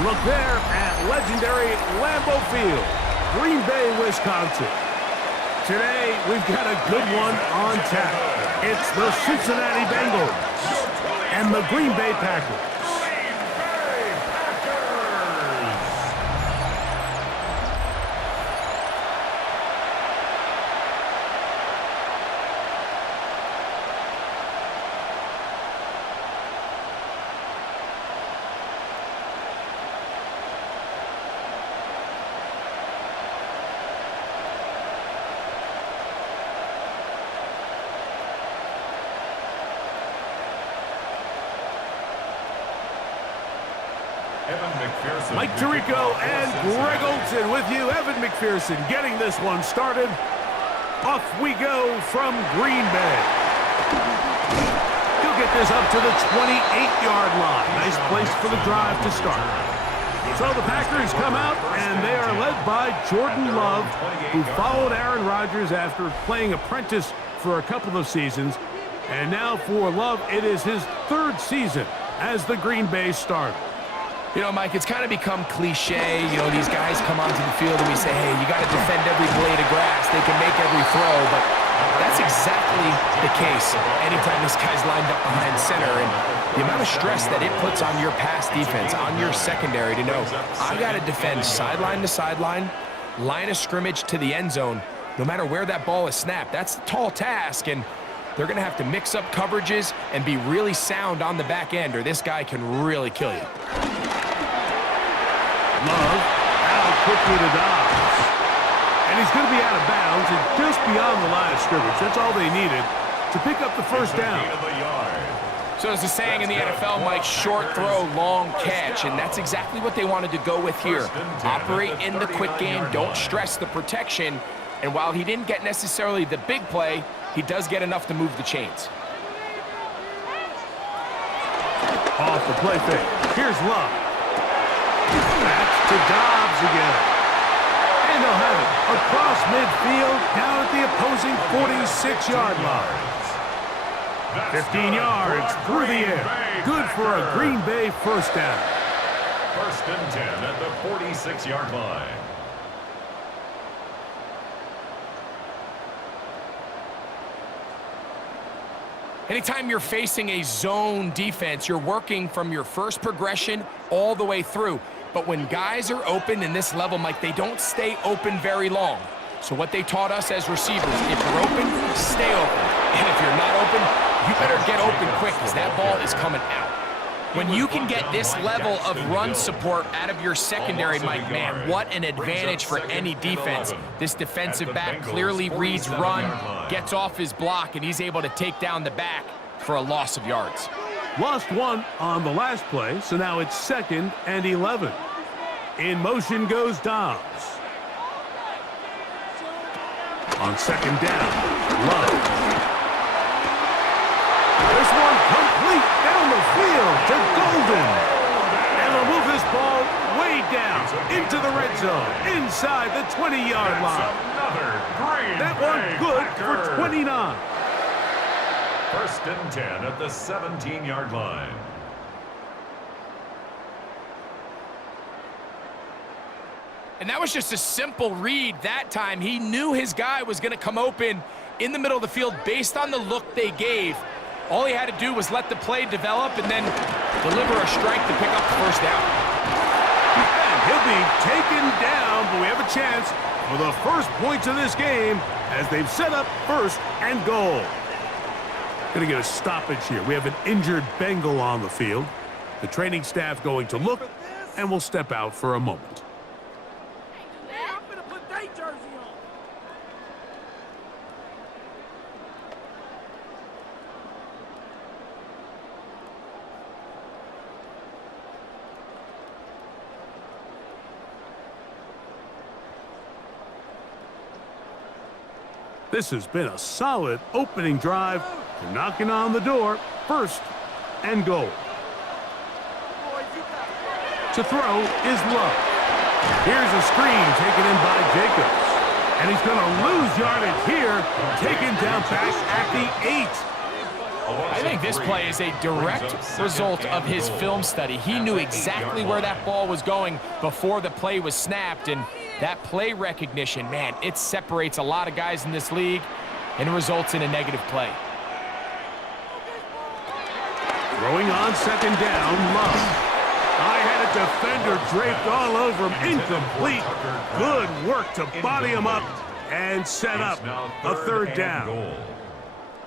A look there at legendary Lambeau Field, Green Bay, Wisconsin. Today, we've got a good one on tap. It's the Cincinnati Bengals and the Green Bay Packers. Mike Tirico and Greg Olsen with you. Evan McPherson getting this one started. Off we go from Green Bay. He'll get this up to the 28-yard line. Nice place for the drive to start. So the Packers come out, and they are led by Jordan Love, who followed Aaron Rodgers after playing apprentice for a couple of seasons. And now for Love, it is his third season as the Green Bay starter. You know, Mike, it's kind of become cliche. You know, these guys come onto the field and we say, hey, you got to defend every blade of grass. They can make every throw, but that's exactly the case anytime this guy's lined up behind center. And the amount of stress that it puts on your pass defense, on your secondary to know, I got to defend sideline to sideline, line of scrimmage to the end zone, no matter where that ball is snapped. That's a tall task, and they're going to have to mix up coverages and be really sound on the back end, or this guy can really kill you. Love out quickly to Dobbs. And he's going to be out of bounds and just beyond the line of scrimmage. That's all they needed to pick up the first down. So there's a saying in the NFL, Mike, short throw, long catch, and that's exactly what they wanted to go with here. Operate in the quick game, don't stress the protection, and while he didn't get necessarily the big play, he does get enough to move the chains. Off the play fake. Here's Love. That's to Dobbs again. And they'll have it across midfield down at the opposing 46-yard line. 15 yards through the air. Good for a Green Bay first down. 1st and 10 at the 46-yard line. Anytime you're facing a zone defense, you're working from your first progression all the way through. But when guys are open in this level, Mike, they don't stay open very long. So what they taught us as receivers, if you're open, stay open. And if you're not open, you better get open quick because that ball is coming out. When you can get this level of run support out of your secondary, Mike, man, what an advantage for any defense. This defensive back clearly reads run, gets off his block, and he's able to take down the back for a loss of yards. Lost one on the last play, so now it's 2nd and 11. In motion goes Dobbs. On 2nd down, Love. This one complete down the field to Golden. And they'll move this ball way down into the red zone, inside the 20-yard line. That one good for 29. 1st and 10 at the 17-yard line. And that was just a simple read that time. He knew his guy was going to come open in the middle of the field based on the look they gave. All he had to do was let the play develop and then deliver a strike to pick up the first down. And he'll be taken down, but we have a chance for the first points of this game as they've set up 1st and goal. Going to get a stoppage here. We have an injured Bengal on the field. The training staff going to look and will step out for a moment. This has been a solid opening drive. They're knocking on the door. 1st and goal. To throw is Love. Here's a screen taken in by Jacobs. And he's going to lose yardage here. Taken down back at the 8. I think this play is a direct result of his film study. He knew exactly where that ball was going before the play was snapped, and that play recognition, man, it separates a lot of guys in this league and results in a negative play. Throwing on second down, Love. I had a defender draped all over him. Incomplete. Good work to body him up and set up a third down.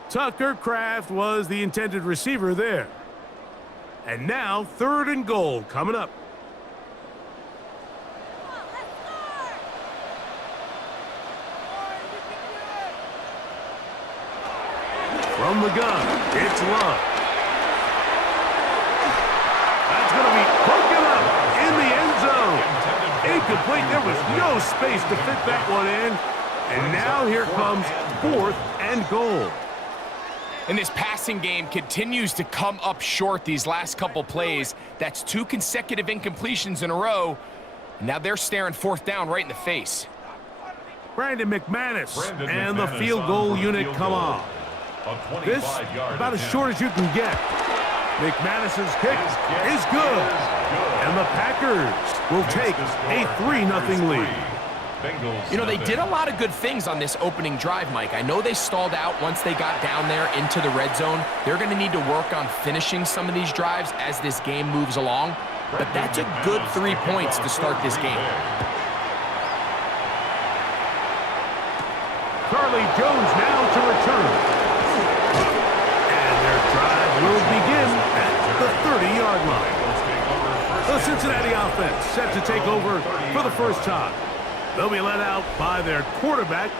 Tucker Kraft was the intended receiver there. And now 3rd and goal coming up. From the gun, it's Love. That's going to be broken up in the end zone. Incomplete. There was no space to fit that one in. And now here comes 4th and goal. And this passing game continues to come up short these last couple plays. That's 2 consecutive incompletions in a row. And now they're staring 4th down right in the face. Brandon McManus and the field goal unit come on. This about as short as you can get. McManus's kick is good. And the Packers will take a 3-0 lead. You know, they did a lot of good things on this opening drive, Mike. I know they stalled out once they got down there into the red zone. They're going to need to work on finishing some of these drives as this game moves along. But that's a good 3 points to start this game. Charlie Jones now to return. And their drive will begin at the 30-yard line. The Cincinnati offense set to take over for the first time. They'll be led out by their quarterback,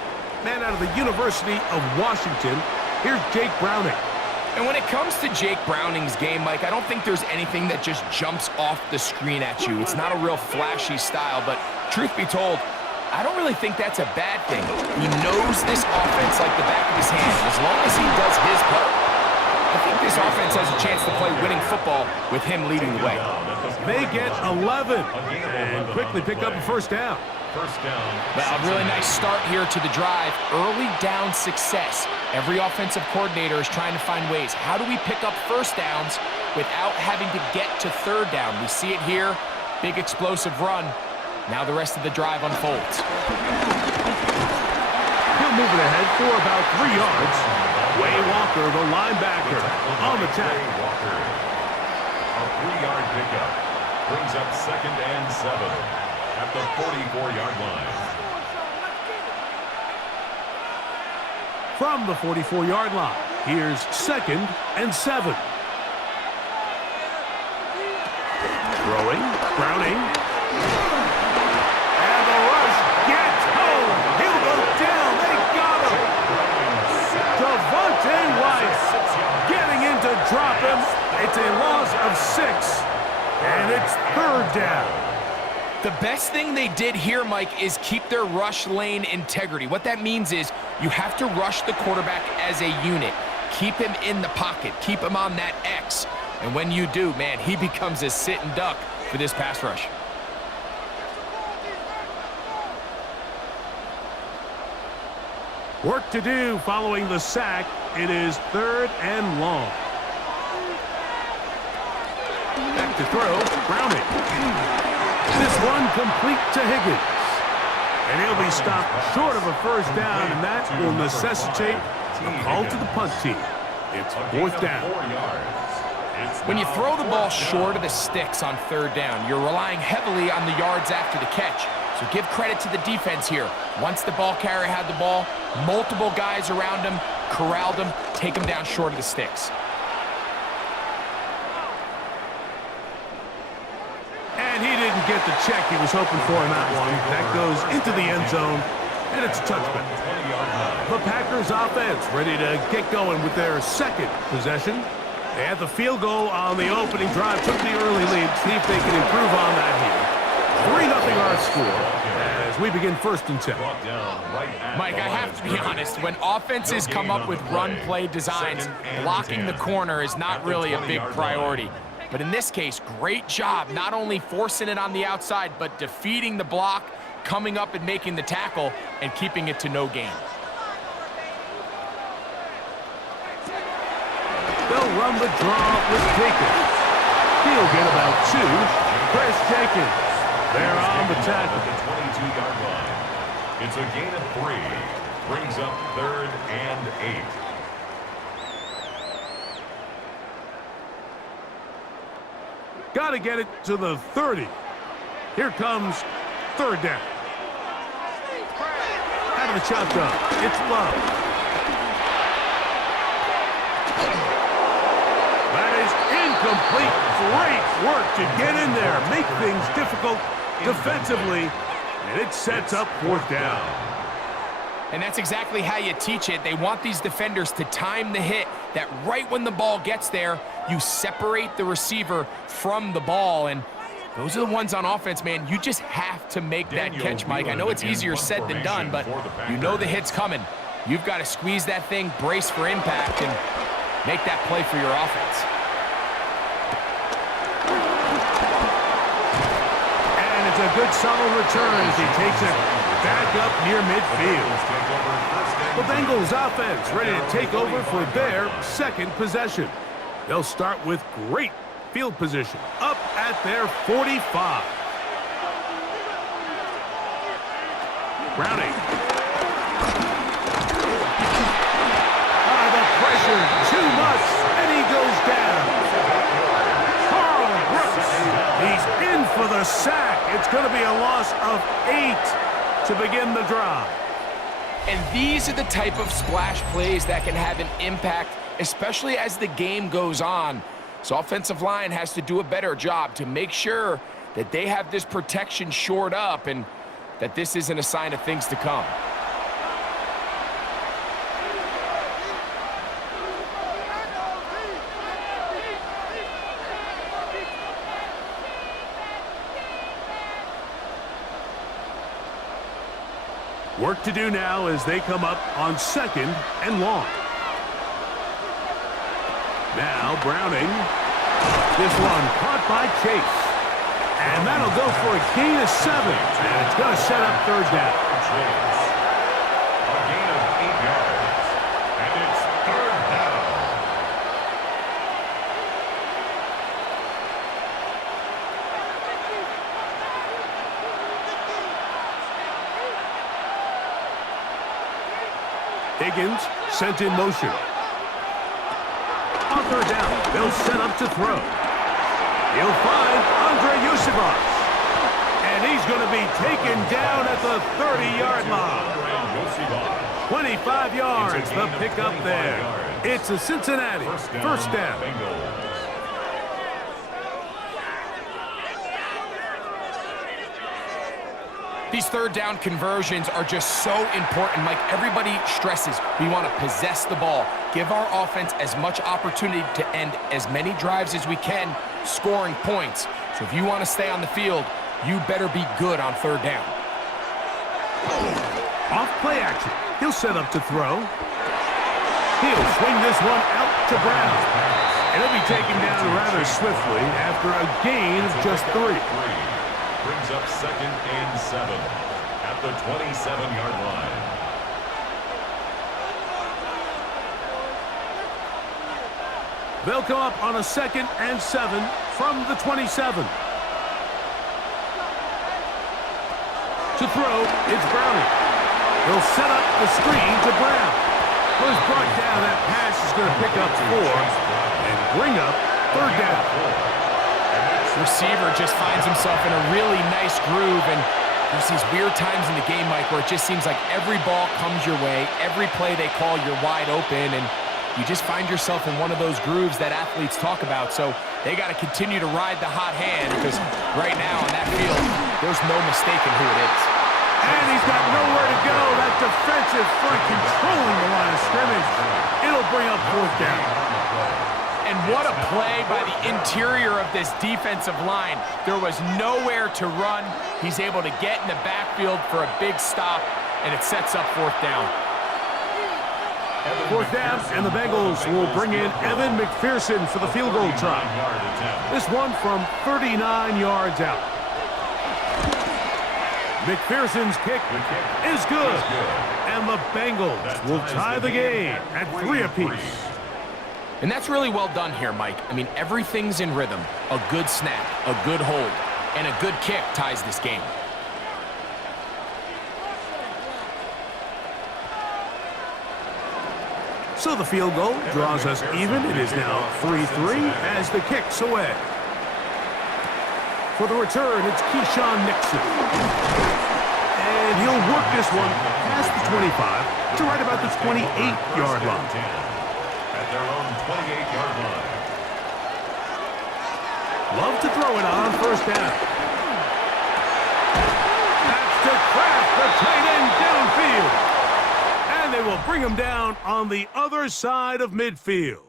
man out of the University of Washington. Here's Jake Browning. And when it comes to Jake Browning's game, Mike, I don't think there's anything that just jumps off the screen at you. It's not a real flashy style, but truth be told, I don't really think that's a bad thing. He knows this offense like the back of his hand. As long as he does his part, I think this offense has a chance to play winning football with him leading the way. They get 11 and quickly pick up a first down. Well, a really nice start here to the drive. Early down success. Every offensive coordinator is trying to find ways. How do we pick up first downs without having to get to 3rd down? We see it here. Big explosive run. Now the rest of the drive unfolds. He'll move it ahead for about 3 yards. Way Walker, the linebacker, on the tackle. A 3-yard pickup brings up 2nd and 7. At the 44-yard line. From the 44-yard line, here's 2nd and 7. Throwing, Browning. And the rush gets home. He'll go down. They got him. Devontae White getting in to drop him. It's a loss of 6, and it's 3rd down. The best thing they did here, Mike, is keep their rush lane integrity. What that means is you have to rush the quarterback as a unit. Keep him in the pocket. Keep him on that X. And when you do, man, he becomes a sit and duck for this pass rush. Work to do following the sack. It is 3rd and long. Back to throw, Browning. This one complete to Higgins. And he'll be stopped short of a first down, and that will necessitate a call to the punt team. It's 4th down. When you throw the ball short of the sticks on 3rd down, you're relying heavily on the yards after the catch. So give credit to the defense here. Once the ball carrier had the ball, multiple guys around him, corralled him, take him down short of the sticks. And he didn't get the check he was hoping for in that one. That goes into the end zone, and it's a touchback. The Packers offense ready to get going with their 2nd possession. They had the field goal on the opening drive, took the early lead, see if they can improve on that here. 3-0 our score as we begin 1st and 10. Mike, I have to be honest, when offenses come up with run play designs, blocking the corner is not really a big priority. But in this case, great job not only forcing it on the outside, but defeating the block, coming up and making the tackle, and keeping it to no gain. They'll run the draw with Jenkins. He'll get about 2. Chris Jenkins. They're on the tackle. At the 22-yard line. It's a gain of 3. Brings up 3rd and 8. Got to get it to the 30. Here comes 3rd down. Out of the shotgun. It's Love. That is incomplete. Great work to get in there. Make things difficult defensively. And it sets up 4th down. And that's exactly how you teach it. They want these defenders to time the hit, that right when the ball gets there, you separate the receiver from the ball. And those are the ones on offense, man. You just have to make that catch, Mike. I know it's easier said than done, but you know the hit's coming. You've got to squeeze that thing, brace for impact, and make that play for your offense. And it's a good solid return as he takes it back up near midfield. The Bengals offense ready to take over for their 2nd possession. They'll start with great field position up at their 45. Browning. The pressure, too much, and he goes down. Carl Brooks, he's in for the sack. It's going to be a loss of 8 to begin the drive. And these are the type of splash plays that can have an impact, especially as the game goes on. So offensive line has to do a better job to make sure that they have this protection shored up and that this isn't a sign of things to come. Work to do now as they come up on 2nd and long. Now Browning. This one caught by Chase. And that'll go for a gain of 7. And it's going to set up 3rd down. Chase. A gain of 8 yards. And it's 3rd down. Higgins sent in motion. On 3rd down, they'll set up to throw. He'll find Andre Yusufov. And he's going to be taken down at the 30-yard line. 25 yards, the pickup there. It's a Cincinnati 1st down. These 3rd down conversions are just so important. Mike, everybody stresses we want to possess the ball, give our offense as much opportunity to end as many drives as we can, scoring points. So if you want to stay on the field, you better be good on 3rd down. Off play action. He'll set up to throw. He'll swing this one out to Brown. And he'll be taken down rather swiftly after a gain of just 3. Brings up 2nd and 7 at the 27-yard line. They'll come up on a 2nd and 7 from the 27. To throw, it's Browning. He'll set up the screen to Brown. Was brought down. That pass is going to pick up 4 and bring up 3rd down. Receiver just finds himself in a really nice groove, and there's these weird times in the game, Mike, where it just seems like every ball comes your way, every play they call, you're wide open, and you just find yourself in one of those grooves that athletes talk about. So they got to continue to ride the hot hand, because right now on that field, there's no mistaking who it is. And he's got nowhere to go. That defensive front controlling the line of scrimmage. It'll bring up 4th down. And what a play by the interior of this defensive line. There was nowhere to run. He's able to get in the backfield for a big stop, and it sets up 4th down. 4th down, and the Bengals will bring in Evan McPherson for the field goal try. This one from 39 yards out. McPherson's kick is good, and the Bengals will tie the game at 3 apiece. And that's really well done here, Mike. I mean, everything's in rhythm. A good snap, a good hold, and a good kick ties this game. So the field goal draws us even. It is now 3-3 as the kick's away. For the return, it's Keyshawn Nixon. And he'll work this one past the 25 to right about the 28-yard line. At their own 28-yard line. Love to throw it on first down. That's to Kraft, the tight end downfield. And they will bring him down on the other side of midfield.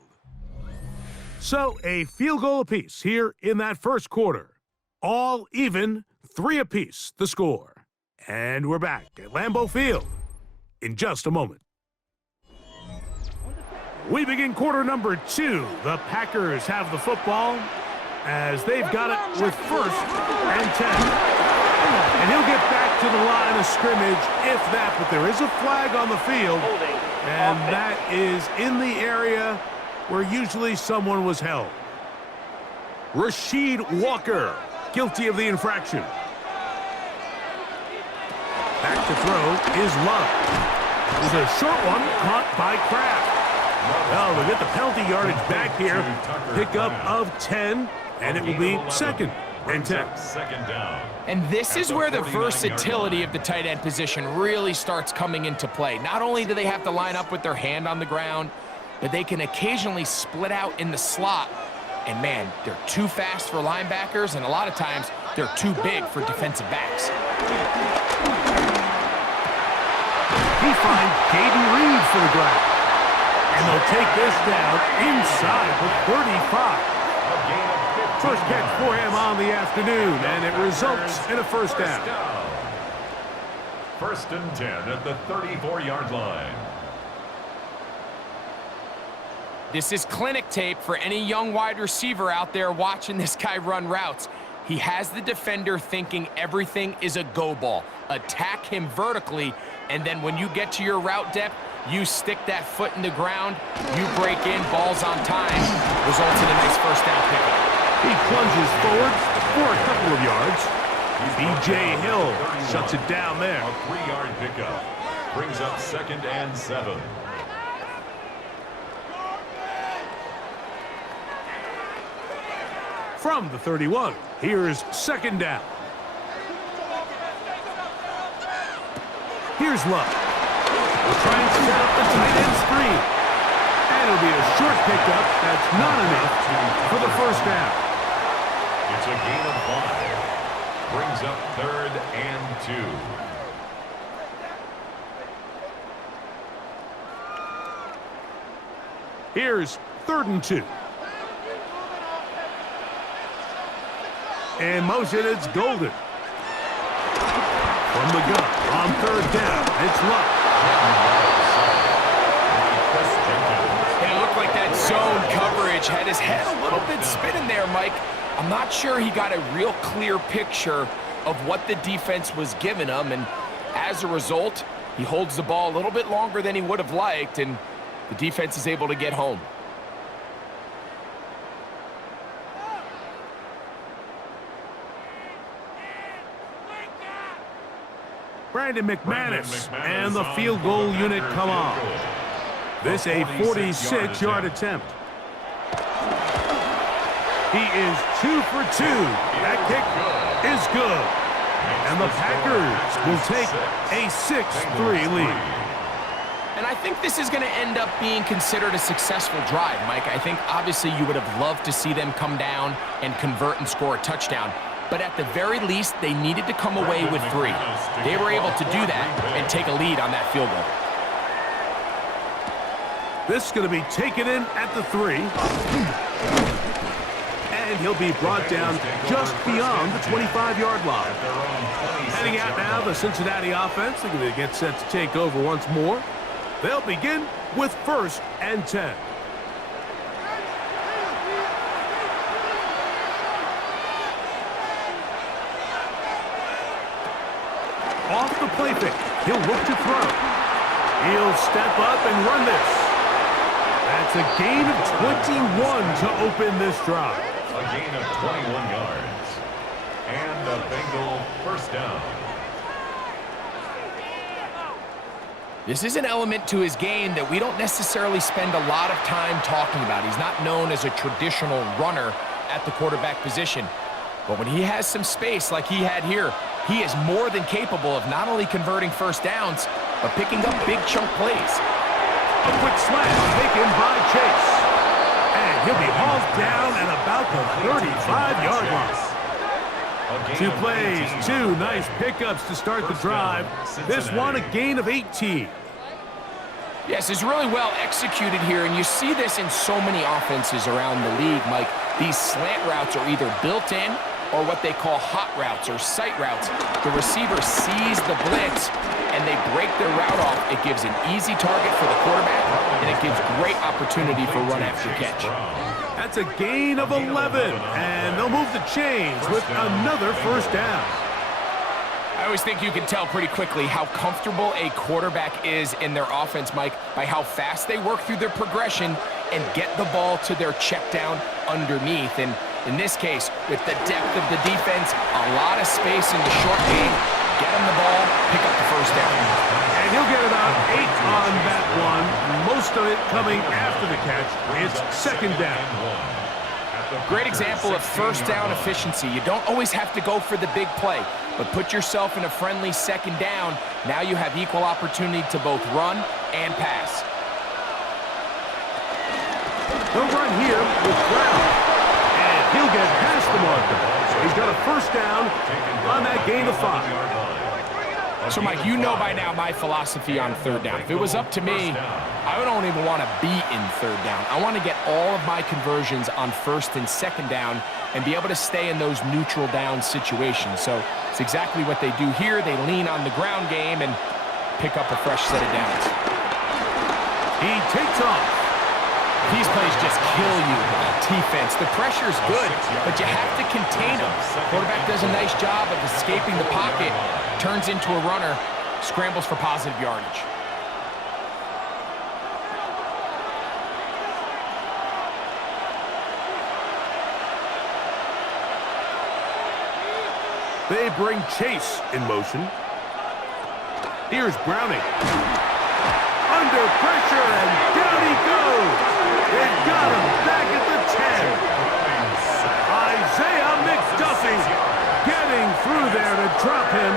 So a field goal apiece here in that first quarter. All even, 3 apiece, the score. And we're back at Lambeau Field in just a moment. We begin quarter number 2. The Packers have the football as they've got it with first and 10. And he'll get back to the line of scrimmage if that, but there is a flag on the field, and that is in the area where usually someone was held. Rasheed Walker, guilty of the infraction. Back to throw is Love. There's a short one caught by Kraft. Well, they get the penalty yardage back here. Pickup of 10, and it will be second and 10. Second down. And this is where the versatility of the tight end position really starts coming into play. Not only do they have to line up with their hand on the ground, but they can occasionally split out in the slot. And man, they're too fast for linebackers, and a lot of times they're too big for defensive backs. He finds Caden Reed for the grab. And they'll take this down inside the 35. First catch for him on the afternoon, and it results in a first down. First and 10 at the 34-yard line. This is clinic tape for any young wide receiver out there watching this guy run routes. He has the defender thinking everything is a go ball. Attack him vertically, and then when you get to your route depth, you stick that foot in the ground, you break in, balls on time, results in a nice first down pickup. He plunges forward for a couple of yards. B.J. Hill shuts it down there. A 3-yard pickup brings up second and 7. From the 31, here's second down. Here's Love. We'll try and set up the tight end screen. And it'll be a short pickup. That's not enough for the first down. It's a gain of 5. Brings up third and 2. Here's third and 2. In motion, it's Golden. From the gun, on third down, it's Love. It looked like that zone coverage had his head a little bit spinning there, Mike. I'm not sure he got a real clear picture of what the defense was giving him, and as a result, he holds the ball a little bit longer than he would have liked, and the defense is able to get home. Brandon McManus and the field goal unit come on. This a 46-yard attempt. He is 2 for 2. That kick is good. And the Packers will take a 6-3 lead. And I think this is going to end up being considered a successful drive, Mike. I think obviously you would have loved to see them come down and convert and score a touchdown. But at the very least, they needed to come away with 3. They were able to do that and take a lead on that field goal. This is going to be taken in at the 3. And he'll be brought down just beyond the 25-yard line. Heading out now, the Cincinnati offense. They're going to get set to take over once more. They'll begin with first and 10. Off the play fake, he'll look to throw. He'll step up and run this. That's a gain of 21 to open this drive. A gain of 21 yards. And a Bengal first down. This is an element to his game that we don't necessarily spend a lot of time talking about. He's not known as a traditional runner at the quarterback position. But when he has some space like he had here, he is more than capable of not only converting first downs, but picking up big chunk plays. A quick slam taken by Chase. And he'll be hauled down at about the 35-yard line. 2 plays, 2 nice pickups to start the drive. This one, a gain of 18. Yes, it's really well executed here, and you see this in so many offenses around the league, Mike. These slant routes are either built in or what they call hot routes or sight routes. The receiver sees the blitz, and they break their route off. It gives an easy target for the quarterback, and it gives great opportunity for run after catch. That's a gain of 11, and they'll move the chains with another first down. I always think you can tell pretty quickly how comfortable a quarterback is in their offense, Mike, by how fast they work through their progression and get the ball to their check down underneath. And in this case, with the depth of the defense, a lot of space in the short game, get him the ball, pick up the first down. And he'll get about 8 on that one, most of it coming after the catch. It's second down. Great example of first down efficiency. You don't always have to go for the big play, but put yourself in a friendly second down. Now you have equal opportunity to both run and pass. He'll run here with Brown, and he'll get past the marker. So he's got a first down on that gain of 5. So, Mike, you know by now my philosophy on third down. If it was up to me, I don't even want to be in third down. I want to get all of my conversions on first and second down and be able to stay in those neutral down situations. So it's exactly what they do here. They lean on the ground game and pick up a fresh set of downs. He takes off. These plays just kill you on defense. The pressure's good, but you have to contain them. Quarterback does a nice job of escaping the pocket, turns into a runner, scrambles for positive yardage. They bring Chase in motion. Here's Browning. Under pressure, and down he goes. They've got him back at the 10. Isaiah McDuffie getting through there to drop him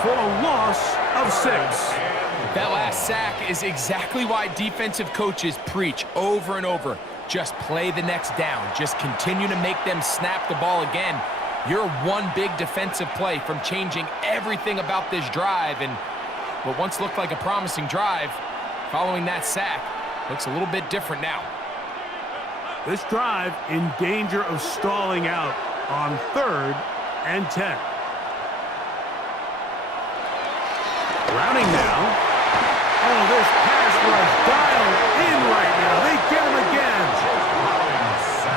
for a loss of 6. That last sack is exactly why defensive coaches preach over and over. Just play the next down. Just continue to make them snap the ball again. You're one big defensive play from changing everything about this drive, and what once looked like a promising drive, following that sack, looks a little bit different now. This drive in danger of stalling out on 3rd and 10. Browning now. Oh, this pass was dialed in right now. They get him again.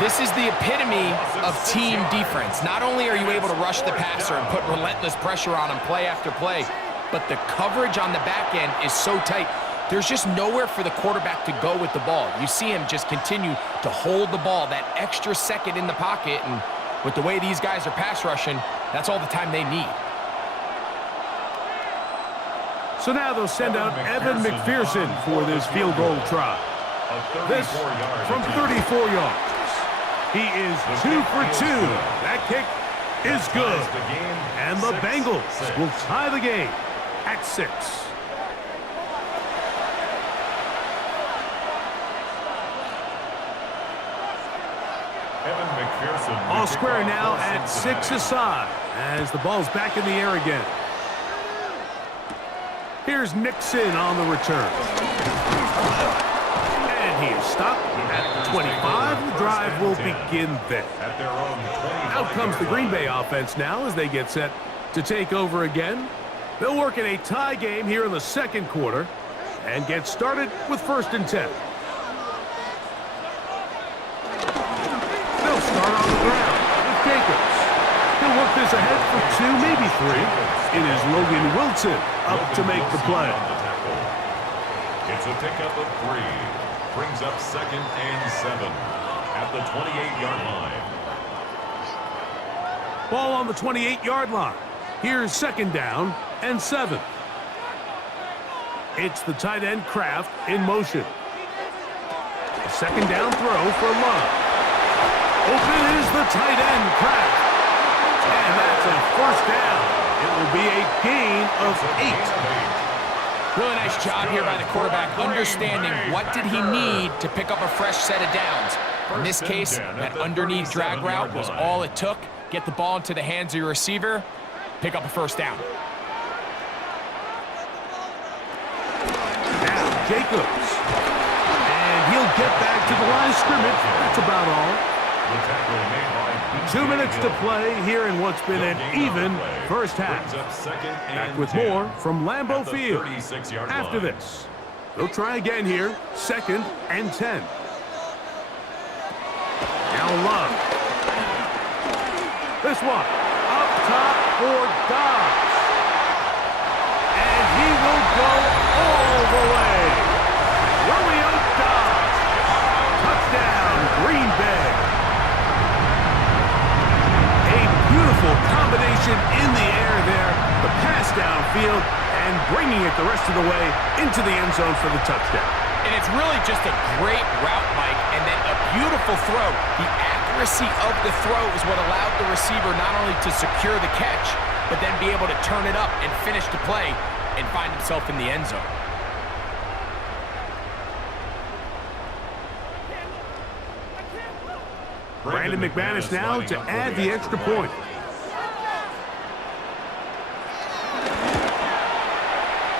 This is the epitome of team defense. Not only are you able to rush the passer and put relentless pressure on him play after play, but the coverage on the back end is so tight. There's just nowhere for the quarterback to go with the ball. You see him just continue to hold the ball that extra second in the pocket, and with the way these guys are pass rushing, that's all the time they need. So now they'll send out Evan McPherson for this field goal try. This from 34 yards. He is 2 for 2. That kick is good. And the Bengals will tie the game at 6. All square now at 6 aside as the ball's back in the air again. Here's Nixon on the return. And he is stopped at the 25. The drive will begin there. Out comes the Green Bay offense now as they get set to take over again. They'll work in a tie game here in the second quarter and get started with 1st and 10. They'll start on the ground with Jacobs. He'll work this ahead for 2, maybe 3. It is Logan Wilson up to make the play. It's a pickup of 3. Brings up 2nd and 7 at the 28-yard line. Ball on the 28-yard line. Here's 2nd down and 7. It's the tight end Kraft in motion. A 2nd down throw for Love. Open is the tight end Kraft. And that's a 1st down. It will be a gain of 8. Really nice job here by the quarterback, understanding what did he need to pick up a fresh set of downs. In this case, that underneath drag route was all it took. Get the ball into the hands of your receiver, pick up a 1st down. Now Jacobs. And he'll get back to the line of scrimmage. That's about all. 2 minutes to play here in what's been an even first half. Back with more from Lambeau Field after this. They'll try again here. 2nd and 10. Now Love. This one up top for Dobbs. And he will go all the way. Romeo Dobbs. Touchdown, Green Bay. Beautiful combination in the air there, the pass downfield, and bringing it the rest of the way into the end zone for the touchdown. And it's really just a great route, Mike, and then a beautiful throw. The accuracy of the throw is what allowed the receiver not only to secure the catch, but then be able to turn it up and finish the play and find himself in the end zone. Brandon McManus now to add the extra point.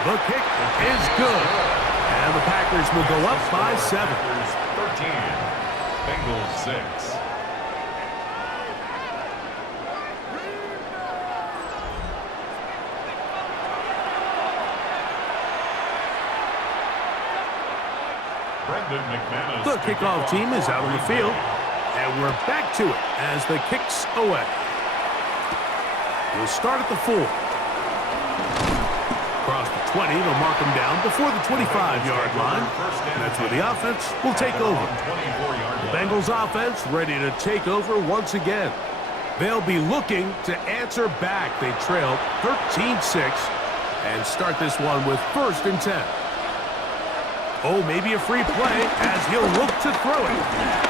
The kick is good. And the Packers will go up by 7. 13, Bengals 6. Brandon McManus. The kickoff team is out on the field. And we're back to it as the kick's away. We'll start at the 4. Across the 20, they'll mark him down before the 25-yard line. And that's where the offense will take over. The Bengals offense ready to take over once again. They'll be looking to answer back. They trailed 13-6 and start this one with 1st and 10. Oh, maybe a free play as he'll look to throw it.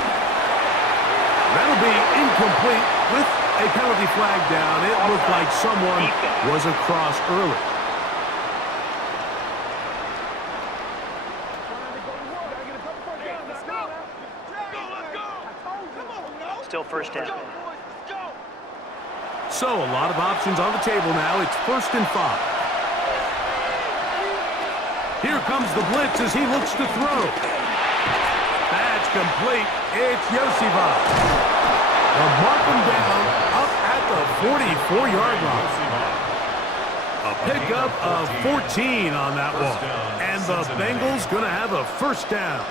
That'll be incomplete with a penalty flag down. It looked like someone was across early. Still 1st down. So a lot of options on the table now. It's 1st and 5. Here comes the blitz as he looks to throw. That's complete. It's Yoseva. They'll mark him down up at the 44-yard line. A pickup of 14 on that one. And the Bengals going to have a 1st down.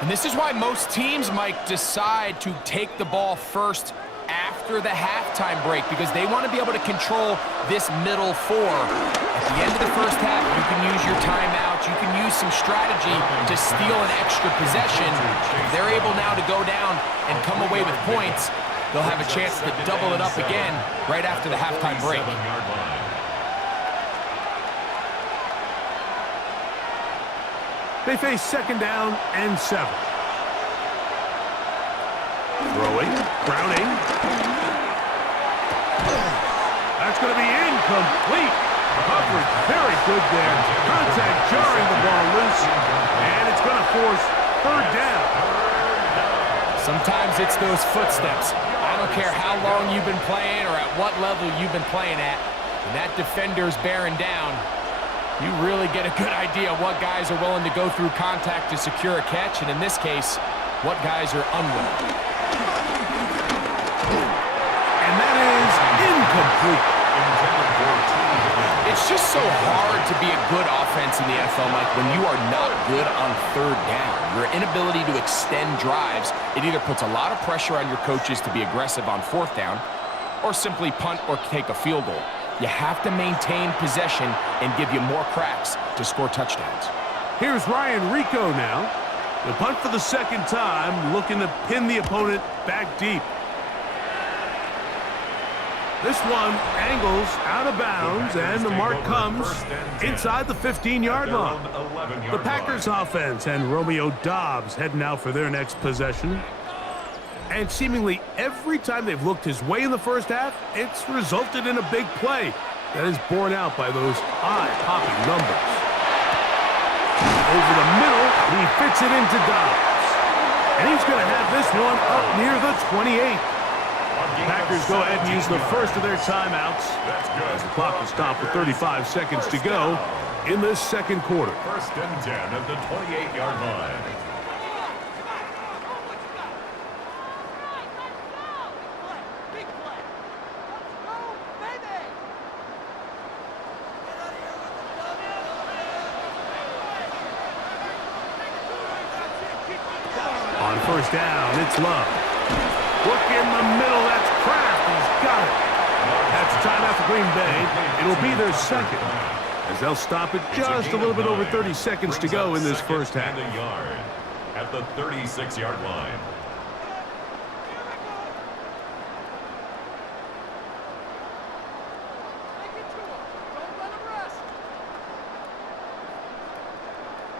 And this is why most teams, Mike, decide to take the ball first after the halftime break, because they want to be able to control this middle 4. At the end of the first half, you can use your timeouts, you can use some strategy to steal an extra possession. If they're able now to go down and come away with points, they'll have a chance to double it up again right after the halftime break. They face 2nd down and 7. Throwing, Browning. That's going to be incomplete. Coverage very good there. Contact jarring the ball loose. And it's going to force 3rd down. Sometimes it's those footsteps. I don't care how long you've been playing or at what level you've been playing at. When that defender's bearing down, you really get a good idea of what guys are willing to go through contact to secure a catch, and in this case, what guys are unwilling. And that is incomplete. It's just so hard to be a good offense in the NFL, Mike, when you are not good on 3rd down. Your inability to extend drives, it either puts a lot of pressure on your coaches to be aggressive on 4th down, or simply punt or take a field goal. You have to maintain possession and give you more cracks to score touchdowns. Here's Ryan Rico now. The punt for the second time, looking to pin the opponent back deep. This one angles out of bounds, and the mark comes inside the 15-yard line. The Packers offense and Romeo Doubs heading out for their next possession. And seemingly every time they've looked his way in the first half, it's resulted in a big play that is borne out by those eye-popping numbers. Over the middle, he fits it into Doubs. And he's going to have this one up near the 28. Packers go ahead and use the first of their timeouts as the clock will stop with 35 seconds to go in this second quarter. First and 10 at the 28-yard line. On first down, it's Love. Look in the middle, that's Kraft. He's got it. That's timeout for Green Bay. It'll be their second, as they'll stop it just a little bit over 30 seconds to go in this first half. And a yard at the 36-yard line.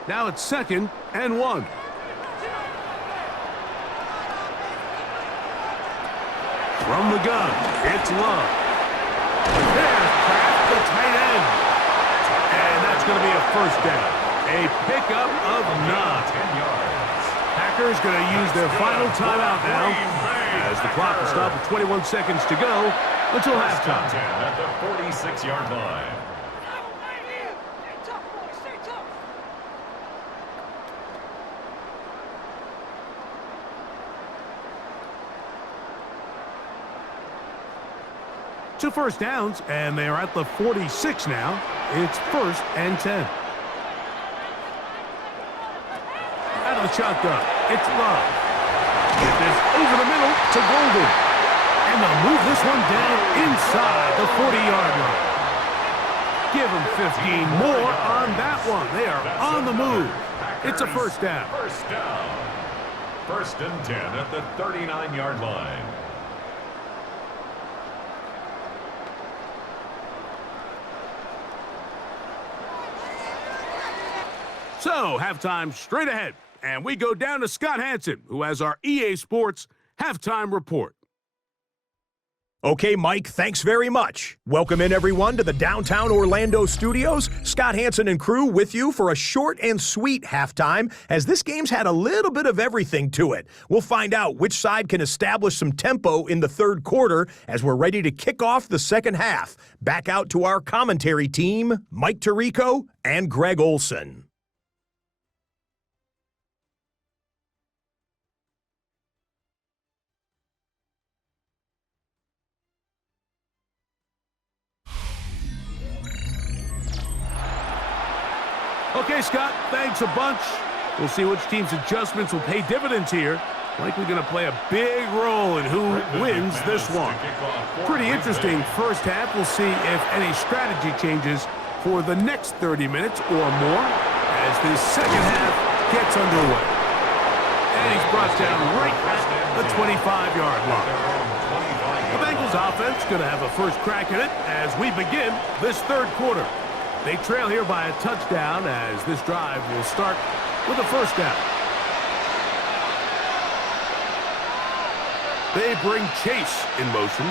Now it's 2nd and 1. From the gun, it's Love. There's Kraft, the tight end. And that's going to be a first down. A pickup of 9. 10 yards. Packers going to use their final timeout now as the clock will stop with 21 seconds to go until halftime. 10 at the 46-yard line. Two first downs, and they are at the 46 now. It's 1st and 10. Out of the shotgun, it's Love. Get this over the middle to Golden. And they'll move this one down inside the 40-yard line. Give them 15 more on that one. They are on the move. It's a first down. First down. 1st and 10 at the 39-yard line. So, halftime straight ahead, and we go down to Scott Hansen, who has our EA Sports halftime report. Okay, Mike, thanks very much. Welcome in, everyone, to the downtown Orlando studios. Scott Hansen and crew with you for a short and sweet halftime, as this game's had a little bit of everything to it. We'll find out which side can establish some tempo in the third quarter as we're ready to kick off the second half. Back out to our commentary team, Mike Tirico and Greg Olson. Okay, Scott, thanks a bunch. We'll see which team's adjustments will pay dividends here. Likely going to play a big role in who wins this one. Pretty interesting first half. We'll see if any strategy changes for the next 30 minutes or more as this second half gets underway. And he's brought down right at the 25-yard line. The Bengals offense going to have a first crack at it as we begin this third quarter. They trail here by a touchdown as this drive will start with a first down. They bring Chase in motion.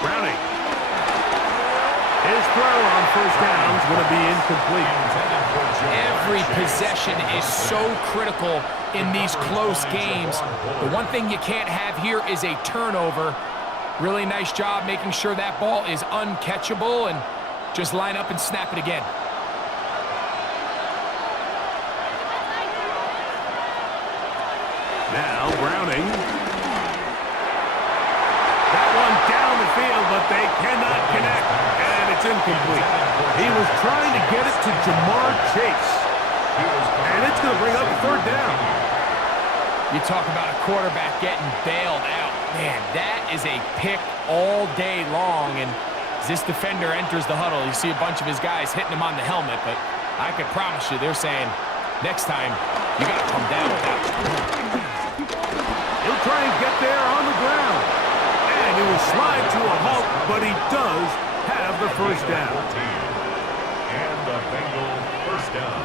Browning. His throw on first down is going to be incomplete. Every possession is so critical in these close games. The one thing you can't have here is a turnover. Really nice job making sure that ball is uncatchable and just line up and snap it again. Now Browning. That one down the field, but they cannot connect. And it's incomplete. He was trying to get it to Jamar Chase. And it's going to bring up a third down. You talk about a quarterback getting bailed out. Man, that is a pick all day long. And as this defender enters the huddle, you see a bunch of his guys hitting him on the helmet, but I can promise you they're saying, next time, you got to come down with that. He'll try and get there on the ground. And he will slide to a halt, but he does have the first down. And the Bengals first down.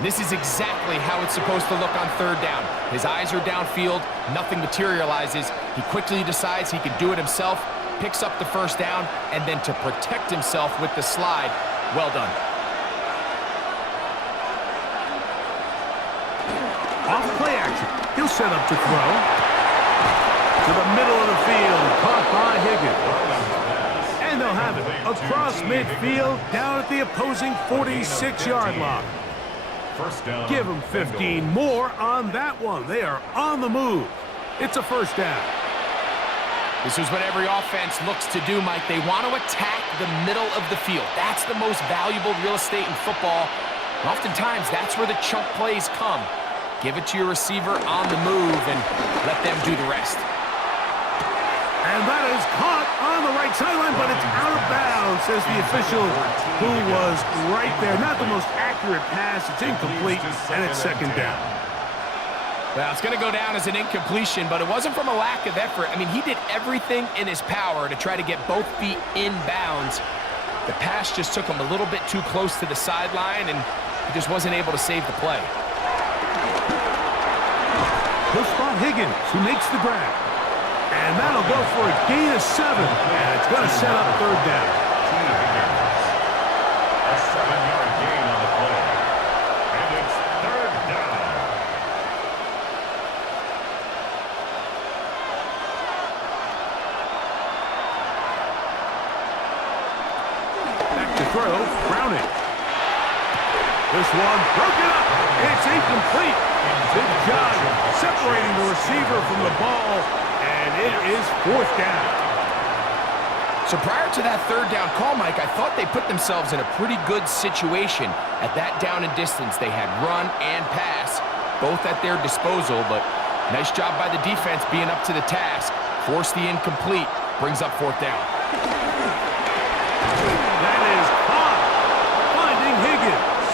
This is exactly how it's supposed to look on third down. His eyes are downfield, nothing materializes. He quickly decides he can do it himself, picks up the first down, and then to protect himself with the slide, well done. Off play action. He'll set up to throw. To the middle of the field, caught by Higgins. And they'll have it across midfield, down at the opposing 46-yard line. First down. Give them 15 more on that one. They are on the move. It's a first down. This is what every offense looks to do, Mike. They want to attack the middle of the field. That's the most valuable real estate in football. And oftentimes, that's where the chunk plays come. Give it to your receiver on the move and let them do the rest. And that is caught on the right sideline, but it's out of bounds, says the official who was right there. Not the most accurate pass. It's incomplete, and it's second down. Well, it's going to go down as an incompletion, but it wasn't from a lack of effort. I mean, he did everything in his power to try to get both feet in bounds. The pass just took him a little bit too close to the sideline, and he just wasn't able to save the play. He'll spot Higgins, who makes the grab. And that'll go for a gain of 7. And it's going to set up third down. A 7-yard gain on the play. And it's third down. Back to throw, Browning. This one broken up. It's incomplete. Big job separating the receiver from the ball, and it is fourth down. So prior to that third down call, Mike, I thought they put themselves in a pretty good situation. At that down and distance, they had run and pass, both at their disposal, but nice job by the defense being up to the task. Forced the incomplete, brings up fourth down. That is caught, finding Higgins.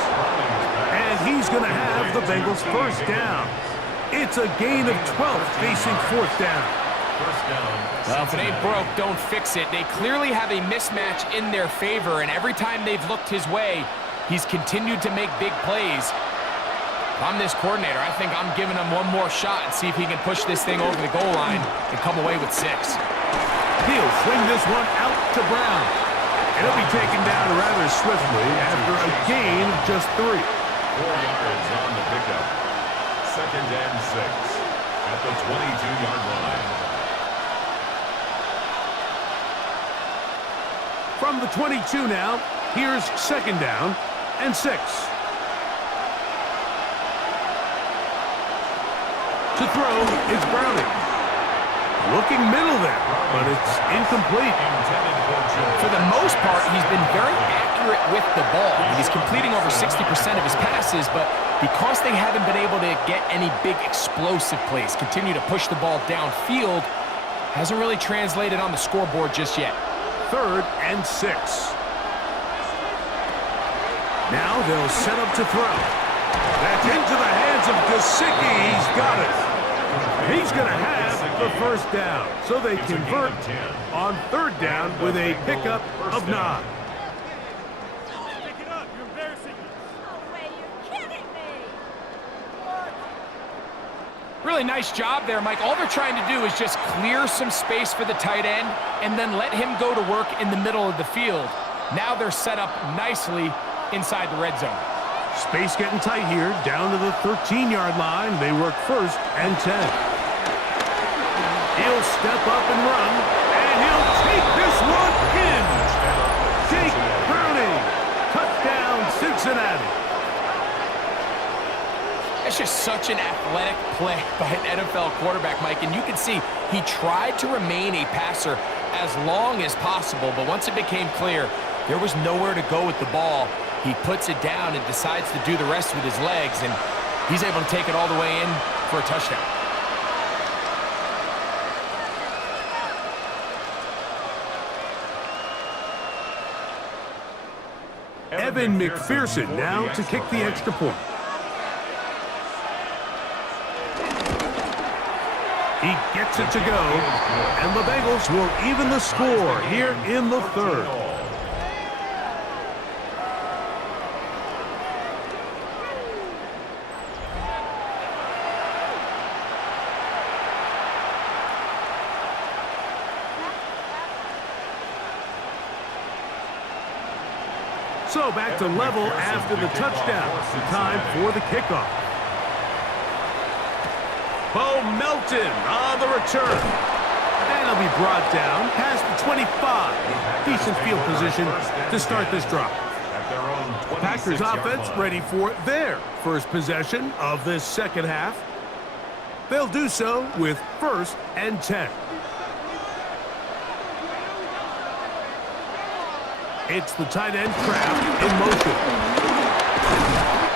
And he's going to have the Bengals first down. It's a gain of 12 facing fourth down. First down. Well, if it ain't broke, don't fix it. They clearly have a mismatch in their favor, and every time they've looked his way, he's continued to make big plays. If I'm this coordinator, I think I'm giving him one more shot and see if he can push this thing over the goal line and come away with 6. He'll swing this one out to Brown. And he'll be taken down rather swiftly after a gain of just 3. 4 yards on the pickup. Second and 6 at the 22-yard line. From the 22 now, here's second down and 6. To throw is Browning. Looking middle there, but it's incomplete. For the most part, he's been very accurate with the ball. He's completing over 60% of his passes, but because they haven't been able to get any big explosive plays, continue to push the ball downfield, hasn't really translated on the scoreboard just yet. Third and 6. Now they'll set up to throw. That's into the hands of Gesicki. He's got it. He's going to have the first down. So they convert on third down with a pickup of 9. Pick it up. You're embarrassing me. No way, you're kidding me. Really nice job there, Mike. All they're trying to do is just clear some space for the tight end and then let him go to work in the middle of the field. Now they're set up nicely inside the red zone. Space getting tight here, down to the 13-yard line. They work first and 10. He'll step up and run, and he'll take this one in. Jake Browning, touchdown Cincinnati. It's just such an athletic play by an NFL quarterback, Mike, and you can see he tried to remain a passer as long as possible, but once it became clear there was nowhere to go with the ball, he puts it down and decides to do the rest with his legs, and he's able to take it all the way in for a touchdown. Evan McPherson now to kick the extra point. He gets it to go, and the Bengals will even the score here in the third. So back to level after the touchdown. Time for the kickoff. Bo Melton on the return. And he'll be brought down past the 25. Decent field position to start this drive. The Packers offense ready for their first possession of this second half. They'll do so with 1st and 10. It's the tight end Kraft in motion.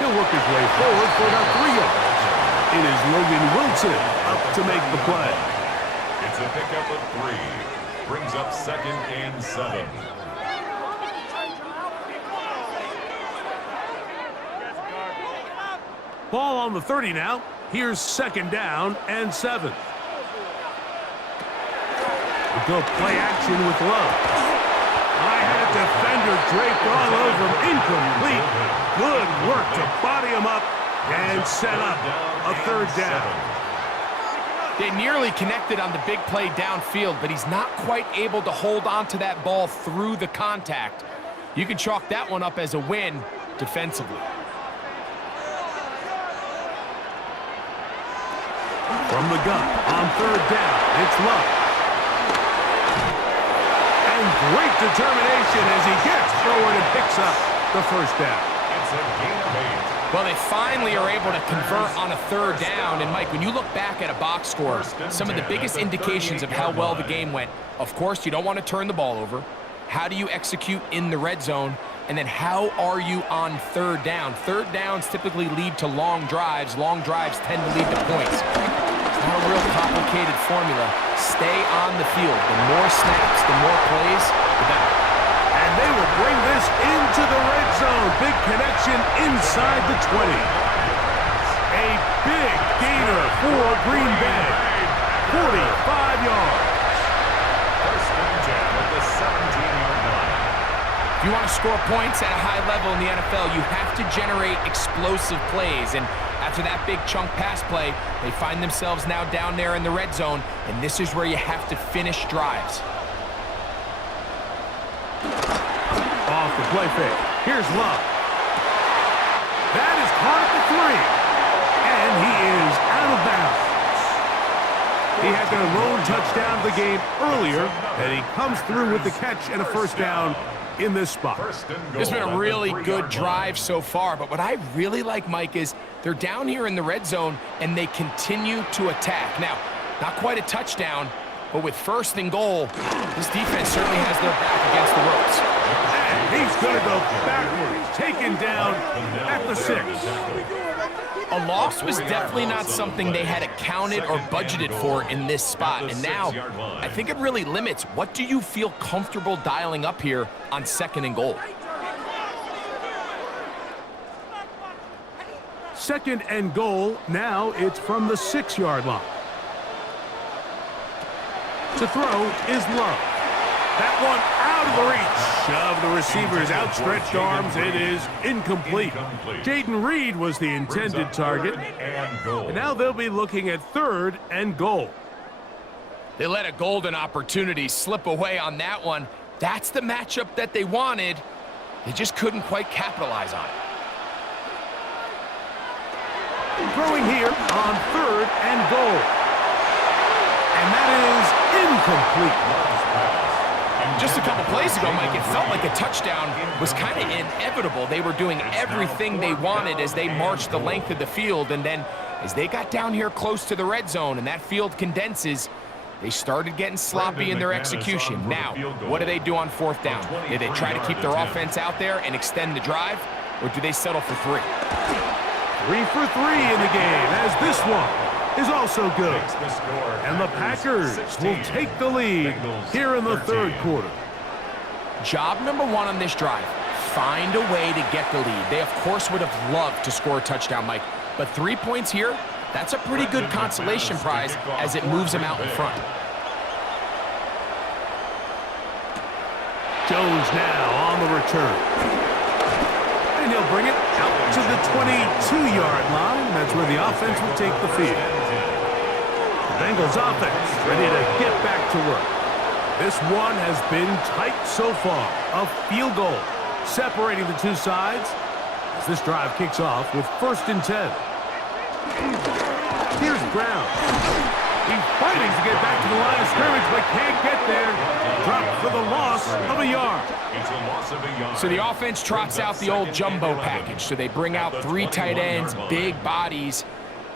He'll work his way forward for about 3 yards. It is Logan Wilson up to make the play. It's a pickup of 3. Brings up 2nd and 7. Ball on the 30 now. Here's 2nd down and 7. We'll go play action with Love. I had a defender draped all over him. Incomplete. Good work to body him up and set up a 3rd down. They nearly connected on the big play downfield, but he's not quite able to hold on to that ball through the contact. You can chalk that one up as a win defensively. From the gun on 3rd down, it's Love. And great determination as he gets forward and picks up the 1st down. It's a gain of 8. Well, they finally are able to convert on a 3rd down. And, Mike, when you look back at a box score, some of the biggest indications of how well the game went, of course, you don't want to turn the ball over. How do you execute in the red zone? And then how are you on 3rd down? 3rd downs typically lead to long drives. Long drives tend to lead to points. It's not a real complicated formula. Stay on the field. The more snaps, the more plays, the better. And they will bring this into the red zone. Big connection inside the 20. A big gainer for Green Bay. 45 yards. 1st and 10 at the 17-yard line. If you want to score points at a high level in the NFL, you have to generate explosive plays. And after that big chunk pass play, they find themselves now down there in the red zone, and this is where you have to finish drives. Off the play fake. Here's Love. That is caught at the 3. And he is out of bounds. He had their lone touchdown of the game earlier, and he comes through with the catch and a 1st down in this spot. It's been a really good drive so far, but what I really like, Mike, is they're down here in the red zone, and they continue to attack. Now, not quite a touchdown, but with 1st and goal, this defense certainly has their back against the ropes. And he's going to go backwards, taken down at the 6. A loss was definitely not something they had accounted or budgeted for in this spot. And now, I think it really limits what do you feel comfortable dialing up here on 2nd and goal. 2nd and goal. Now it's from the 6-yard line. To throw is Love. That one out of the reach of the receiver's outstretched arms. It is incomplete. Jaden Reed was the intended target. And now they'll be looking at 3rd and goal. They let a golden opportunity slip away on that one. That's the matchup that they wanted. They just couldn't quite capitalize on it. Throwing here on 3rd and goal. And that is incomplete. Just a couple plays ago, Mike, it felt like a touchdown was kind of inevitable. They were doing everything they wanted as they marched the length of the field, and then as they got down here close to the red zone and that field condenses, they started getting sloppy in their execution. Now, what do they do on 4th down? Do they try to keep their offense out there and extend the drive, or do they settle for 3? 3 for 3 in the game, as this one is also good. And the Packers will take the lead here in the 3rd quarter. Job number 1 on this drive, find a way to get the lead. They, of course, would have loved to score a touchdown, Mike. But 3 points here, that's a pretty good consolation prize as it moves them out in front. Jones now on the return. And he'll bring it out to the 22-yard line. That's where the offense will take the field. The Bengals offense ready to get back to work. This one has been tight so far. A field goal separating the two sides as this drive kicks off with 1st and 10. Here's Brown. He's fighting to get back to the line of scrimmage, but can't get there. Dropped for the loss of a yard. It's a loss of a yard. So the offense trots out the old jumbo package. So they bring out 3 tight ends, big bodies.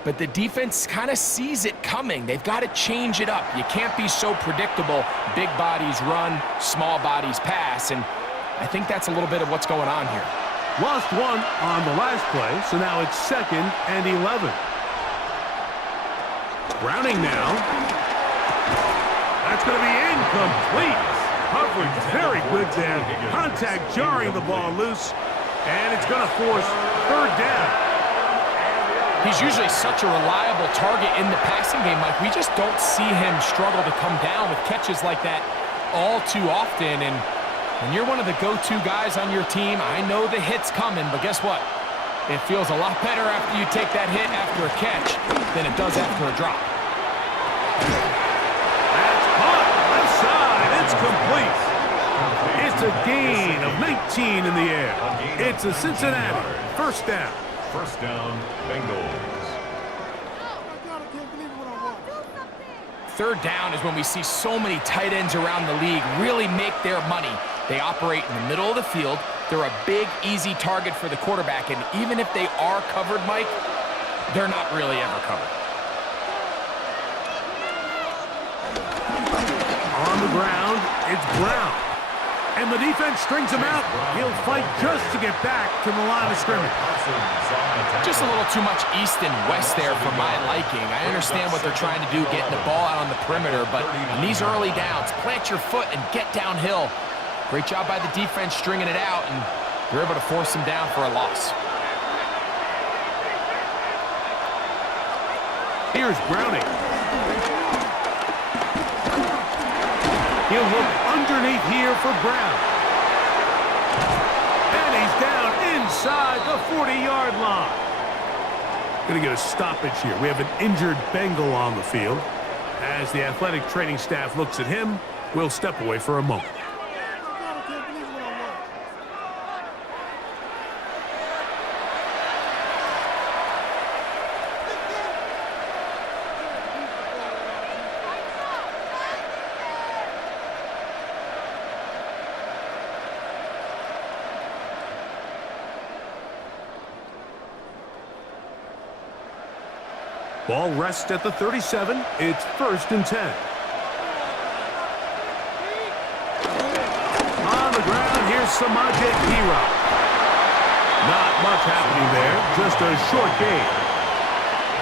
But the defense kind of sees it coming. They've got to change it up. You can't be so predictable. Big bodies run, small bodies pass. And I think that's a little bit of what's going on here. Lost one on the last play, so now it's 2nd and 11. Browning now. That's going to be incomplete. Coverage very good there. Contact jarring the ball loose, and it's going to force 3rd down. He's usually such a reliable target in the passing game, Mike. We just don't see him struggle to come down with catches like that all too often. And when you're one of the go-to guys on your team, I know the hit's coming, but guess what? It feels a lot better after you take that hit after a catch than it does after a drop. That's caught. Left side. It's complete. It's a gain of 19 in the air. It's a Cincinnati 1st down. 1st down, Bengals. 3rd down is when we see so many tight ends around the league really make their money. They operate in the middle of the field. They're a big, easy target for the quarterback. And even if they are covered, Mike, they're not really ever covered. On the ground, it's Brown. And the defense strings him out. He'll fight just to get back to the line of scrimmage. Just a little too much east and west there for my liking. I understand what they're trying to do, getting the ball out on the perimeter, but in these early downs, plant your foot and get downhill. Great job by the defense stringing it out, and they're able to force him down for a loss. Here's Browning. He'll look underneath here for Brown. And he's down inside the 40-yard line. Going to get a stoppage here. We have an injured Bengal on the field. As the athletic training staff looks at him, we'll step away for a moment. Ball rests at the 37. It's 1st and 10. On the ground, here's Tiburon. Not much happening there. Just a short gain.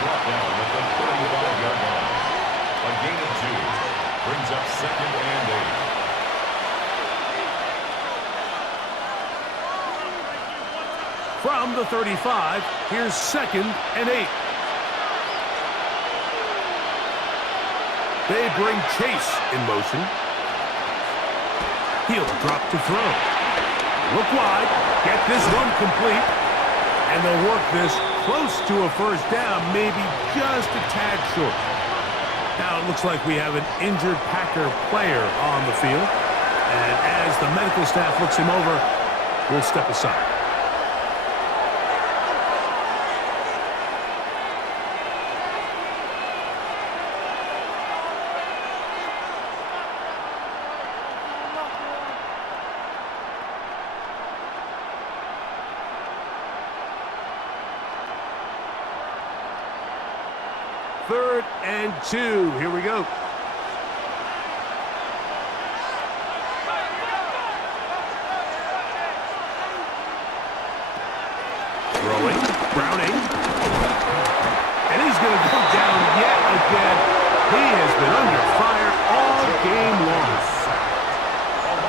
Brought down at the 35-yard line. A gain of 2. Brings up 2nd and 8. From the 35, here's 2nd and 8. They bring Chase in motion. He'll drop to throw. Look wide. Get this one complete. And they'll work this close to a 1st down, maybe just a tad short. Now it looks like we have an injured Packer player on the field. And as the medical staff looks him over, we'll step aside. Third and 2. Here we go. Throwing. Browning. And he's going to go down yet again. He has been under fire all game long.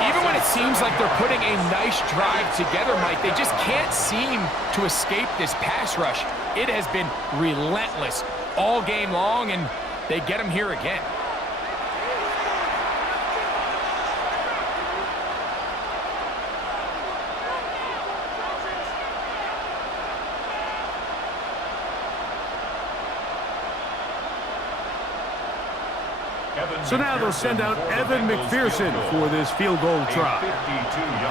Even when it's seems like they're putting a nice drive together, Mike. They just can't seem to escape this pass rush. It has been relentless all game long, and they get them here again. So now they'll send out Evan McPherson for this field goal try.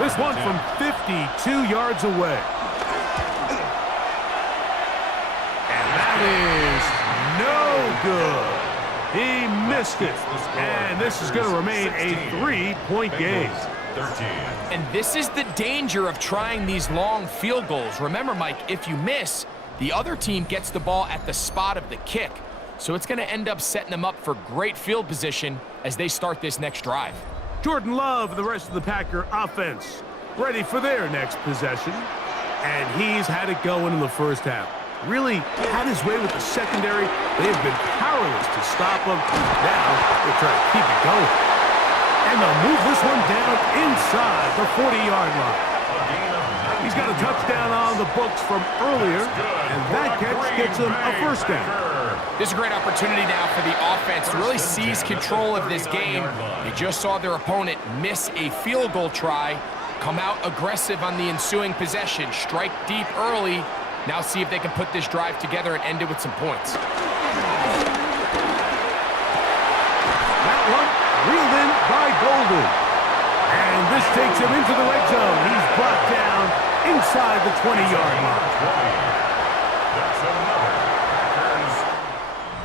This one from 52 yards away. And that is no good. He missed it. And this is going to remain a 3-point game. And this is the danger of trying these long field goals. Remember, Mike, if you miss, the other team gets the ball at the spot of the kick. So it's going to end up setting them up for great field position as they start this next drive. Jordan Love, the rest of the Packer offense, ready for their next possession. And he's had it going in the first half. Really had his way with the secondary. They have been powerless to stop him. Now they're trying to keep it going. And they'll move this one down inside the 40-yard line. He's got a touchdown on the books from earlier, and that catch gets him a first down. This is a great opportunity now for the offense to really seize control of this game. They just saw their opponent miss a field goal try, come out aggressive on the ensuing possession, strike deep early. Now see if they can put this drive together and end it with some points. That one reeled in by Golden. And this takes him into the red zone. He's brought down inside the 20-yard line.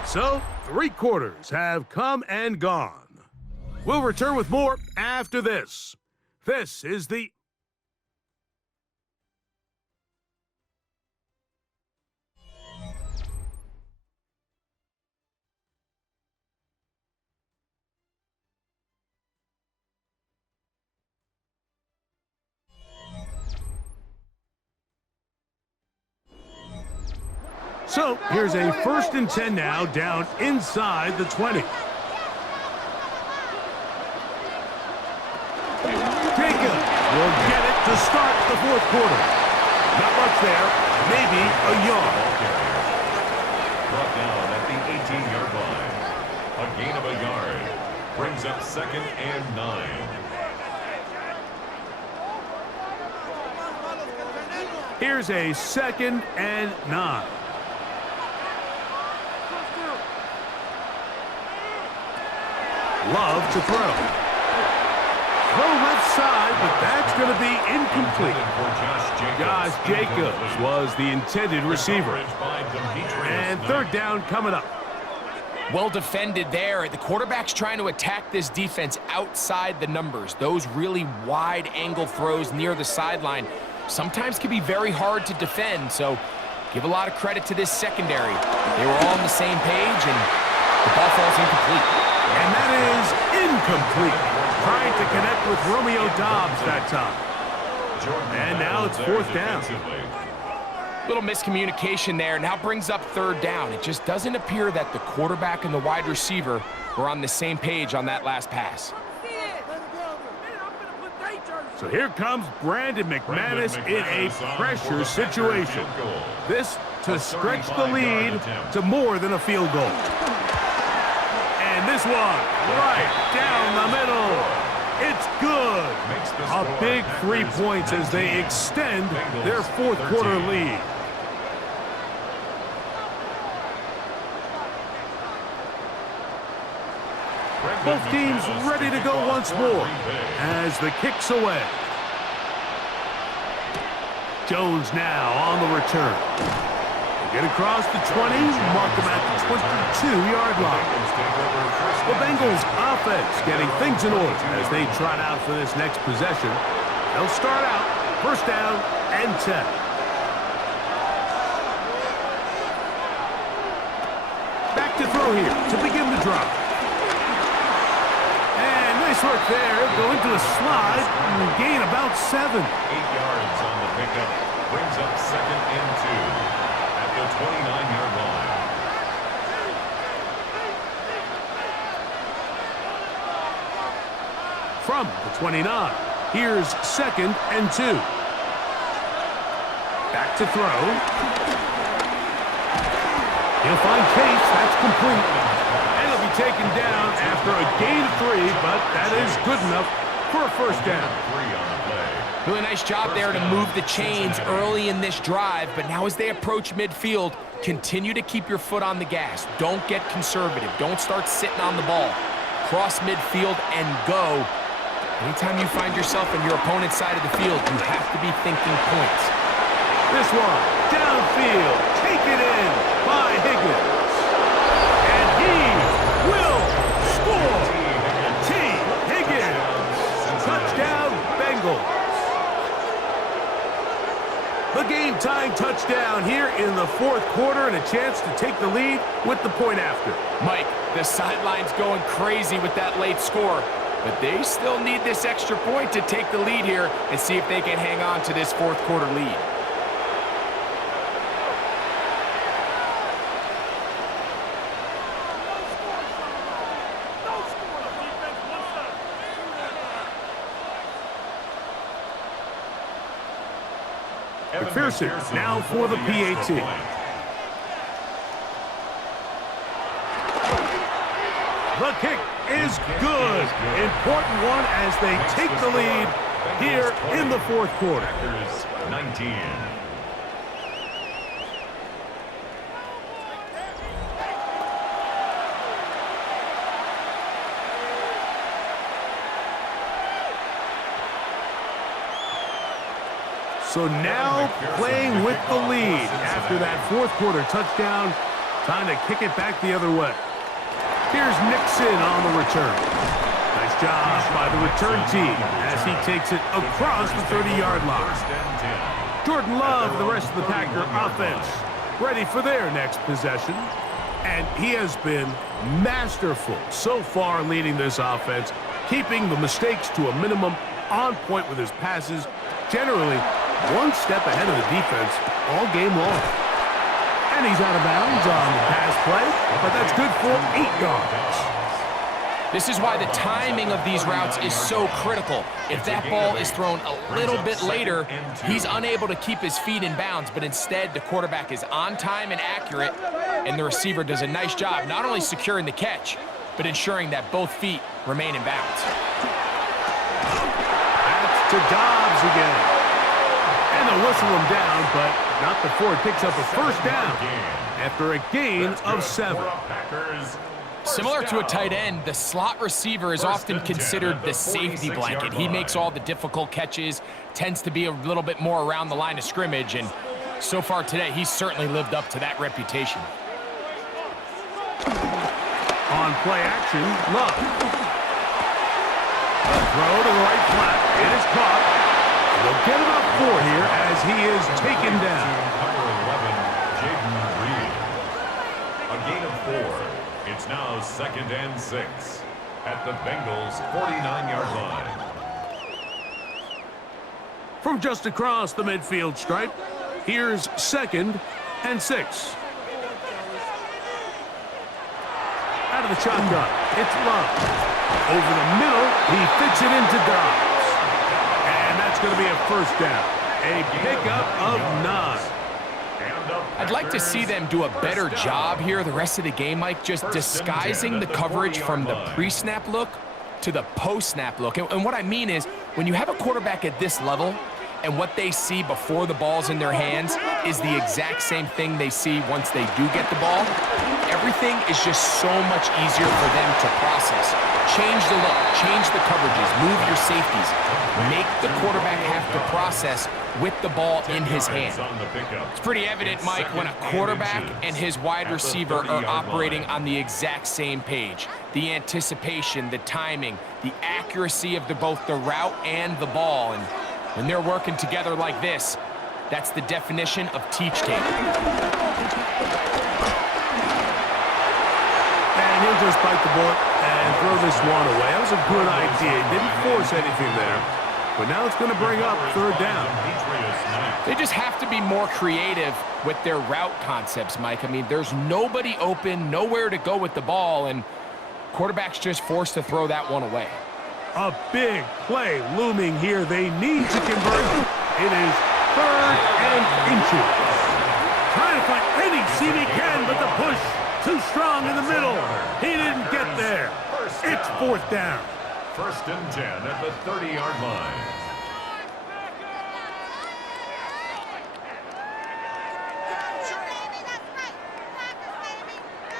So, 3 quarters have come and gone. We'll return with more after this. This is the... So, here's a 1st and 10 now, down inside the 20. Jacob will get it to start the 4th quarter. Not much there, maybe a yard. Brought down at the 18-yard line. A gain of a yard. Brings up 2nd and 9. Here's a 2nd and 9. Love to throw. Throw left side, but that's going to be incomplete. Josh Jacobs was the intended receiver. And 3rd down coming up. Well defended there. The quarterback's trying to attack this defense outside the numbers. Those really wide angle throws near the sideline sometimes can be very hard to defend, so give a lot of credit to this secondary. They were all on the same page, and the ball falls incomplete. And that is incomplete. Trying to connect with Romeo Doubs that time. And now it's 4th down. Little miscommunication there. Now brings up 3rd down. It just doesn't appear that the quarterback and the wide receiver were on the same page on that last pass. So here comes Brandon McManus in a pressure situation. This to stretch the lead to more than a field goal. And this one right down the middle. It's good. A big 3 points as they extend their 4th quarter lead. Both teams ready to go once more as the kick's away. Jones now on the return. They get across the 20, mark them at the 22-yard line. The Bengals offense getting things in order as they trot out for this next possession. They'll start out 1st down and 10. Back to throw here to begin the drive. And nice work there. Going to a slide and gain about 7. 8 yards on the pickup. Brings up 2nd and 2 at the 29-yard line. From the 29. Here's 2nd and 2. Back to throw. He'll find Chase. That's complete. And he'll be taken down after a gain of 3, but that is good enough for a first down. Really nice job there to move the chains early in this drive, but now as they approach midfield, continue to keep your foot on the gas. Don't get conservative. Don't start sitting on the ball. Cross midfield and go. Anytime you find yourself on your opponent's side of the field, you have to be thinking points. This one, downfield, taken in by Higgins. And he will score. T. Higgins. Touchdown, Bengals. The game-tying touchdown here in the 4th quarter and a chance to take the lead with the point after. Mike, the sideline's going crazy with that late score, but they still need this extra point to take the lead here and see if they can hang on to this 4th quarter lead. McPherson now for the PAT. The kick is good. Important one as they take the lead here in the 4th quarter. 19. So now playing with the lead after that 4th quarter touchdown. Time to kick it back the other way. Here's Nixon on the return. Nice job by the return team as he takes it across the 30-yard line. Jordan Love, the rest of the Packer offense, ready for their next possession. And he has been masterful so far leading this offense, keeping the mistakes to a minimum, on point with his passes, generally one step ahead of the defense all game long. And he's out of bounds on the pass play, but that's good for 8 yards. This is why the timing of these routes is so critical. If that ball is thrown a little bit later, he's unable to keep his feet in bounds, but instead the quarterback is on time and accurate, and the receiver does a nice job not only securing the catch, but ensuring that both feet remain in bounds. That's to Dobbs again. And they'll whistle him down, but not before he picks up a first down after a gain of 7. Similar to a tight end, the slot receiver is often considered the safety blanket. He makes all the difficult catches, tends to be a little bit more around the line of scrimmage, and so far today, he's certainly lived up to that reputation. On play action, Love. A throw to the right flat. It is caught. They'll get about 4 here as he is taken down. Number 11, Jaden Reed. A gain of 4. It's now 2nd and 6 at the Bengals' 49-yard line. From just across the midfield stripe, here's 2nd and 6. Out of the shotgun, it's Love. Over the middle, he fits it into Dobbs. And that's going to be a first down. A pickup of 9. I'd like to see them do a better job here the rest of the game, Mike, just disguising the coverage from the pre-snap look to the post-snap look. And what I mean is, when you have a quarterback at this level, and what they see before the ball's in their hands is the exact same thing they see once they do get the ball, everything is just so much easier for them to process. Change the look, change the coverages, move your safeties. Make the quarterback have to process with the ball in his hand. It's pretty evident, Mike, when a quarterback and his wide receiver are operating on the exact same page. The anticipation, the timing, the accuracy of both the route and the ball. And when they're working together like this, that's the definition of teach tape. And he'll just bite the bullet and throw this one away. That was a good idea. He didn't force anything there. But now it's going to bring up 3rd down. They just have to be more creative with their route concepts, Mike. I mean, there's nobody open, nowhere to go with the ball, and quarterback's just forced to throw that one away. A big play looming here. They need to convert. It is 3rd and inches. Trying to find any seam he can, but the push too strong in the middle. He didn't get there. It's 4th down. 1st and 10 at the 30-yard line.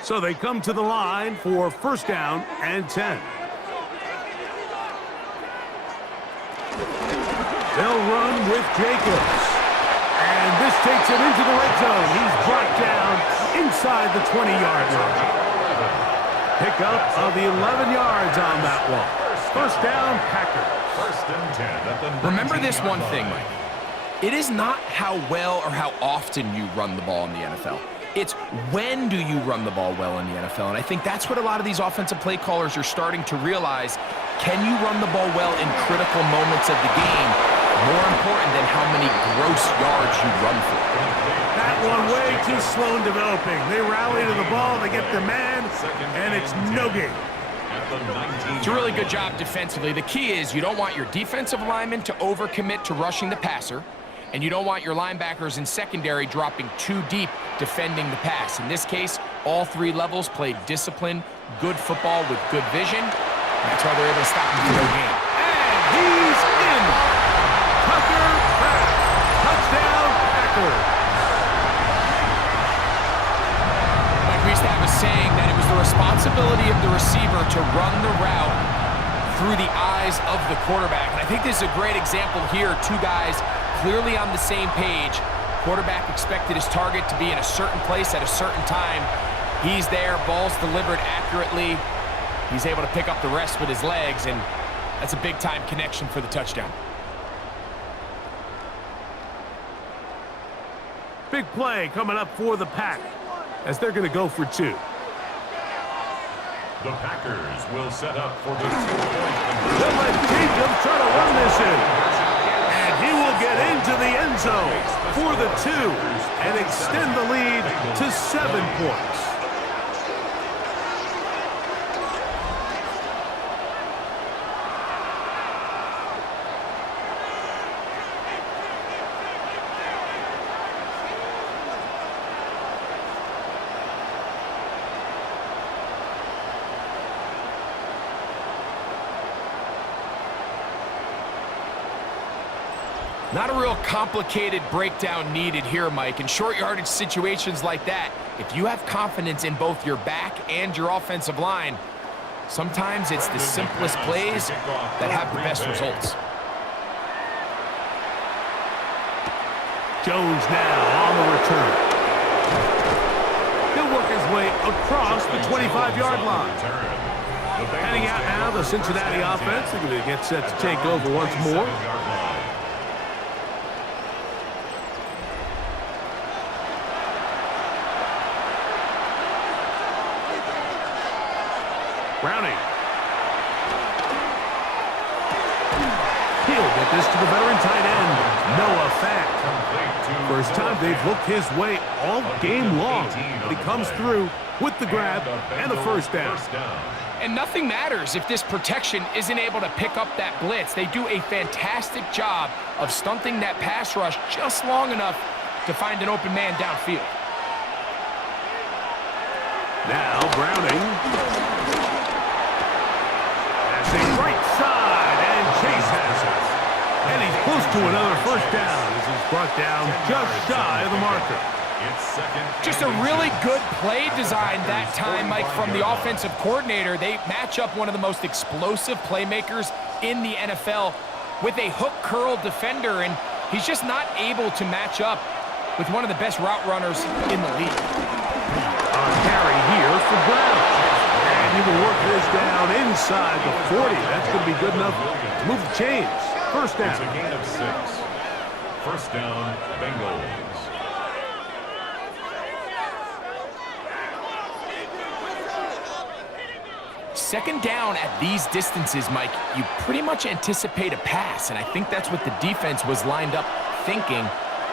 So they come to the line for 1st down and 10. They'll run with Jacobs. And this takes him into the red zone. He's brought down inside the 20-yard line. Pickup of the 11 yards on that one. 1st down, Packers. 1st and 10 at the Remember this one 19-yard thing, line. Mike. It is not how well or how often you run the ball in the NFL. It's when do you run the ball well in the NFL. And I think that's what a lot of these offensive play callers are starting to realize. Can you run the ball well in critical moments of the game? More important than how many gross yards you run for. That one way too slow in developing. They rally to the ball, they get the man, and it's no gain. It's a really good job defensively. The key is you don't want your defensive linemen to overcommit to rushing the passer, and you don't want your linebackers in secondary dropping too deep defending the pass. In this case, all 3 levels played disciplined, good football with good vision. That's why they're able to stop him for no gain. And he's in. Tucker Kraft. Touchdown, Packers. Like we used to have a saying that it was the responsibility of the receiver to run the route through the eyes of the quarterback. And I think this is a great example here. 2 guys clearly on the same page. Quarterback expected his target to be in a certain place at a certain time. He's there, ball's delivered accurately. He's able to pick up the rest with his legs, and that's a big-time connection for the touchdown. Big play coming up for the Pack as they're going to go for 2. The Packers will set up for the 2-point conversion. They'll let Jacobs try to run this in. And he will get into the end zone for the 2 and extend the lead to 7 points. Not a real complicated breakdown needed here, Mike. In short yardage situations like that, if you have confidence in both your back and your offensive line, sometimes it's the simplest plays that have the best results. Jones now on the return. He'll work his way across the 25-yard line. Heading out now, the Cincinnati offense. They're going to get set to take over once more. Browning. He'll get this to the veteran tight end, Noah Fant. First time they've looked his way all game long, but he comes through with the grab and the 1st down. And nothing matters if this protection isn't able to pick up that blitz. They do a fantastic job of stunting that pass rush just long enough to find an open man downfield. Now Browning. Right side, and Chase has it. And he's close to another 1st down as he's brought down just shy of the marker. Just a really good play design that time, Mike, from the offensive coordinator. They match up one of the most explosive playmakers in the NFL with a hook curl defender, and he's just not able to match up with one of the best route runners in the league. A carry here for Brown. He will work this down inside the 40. That's going to be good enough to move the chains. 1st down. It's a gain of 6. 1st down, Bengals. Second down at these distances, Mike, you pretty much anticipate a pass, and I think that's what the defense was lined up thinking.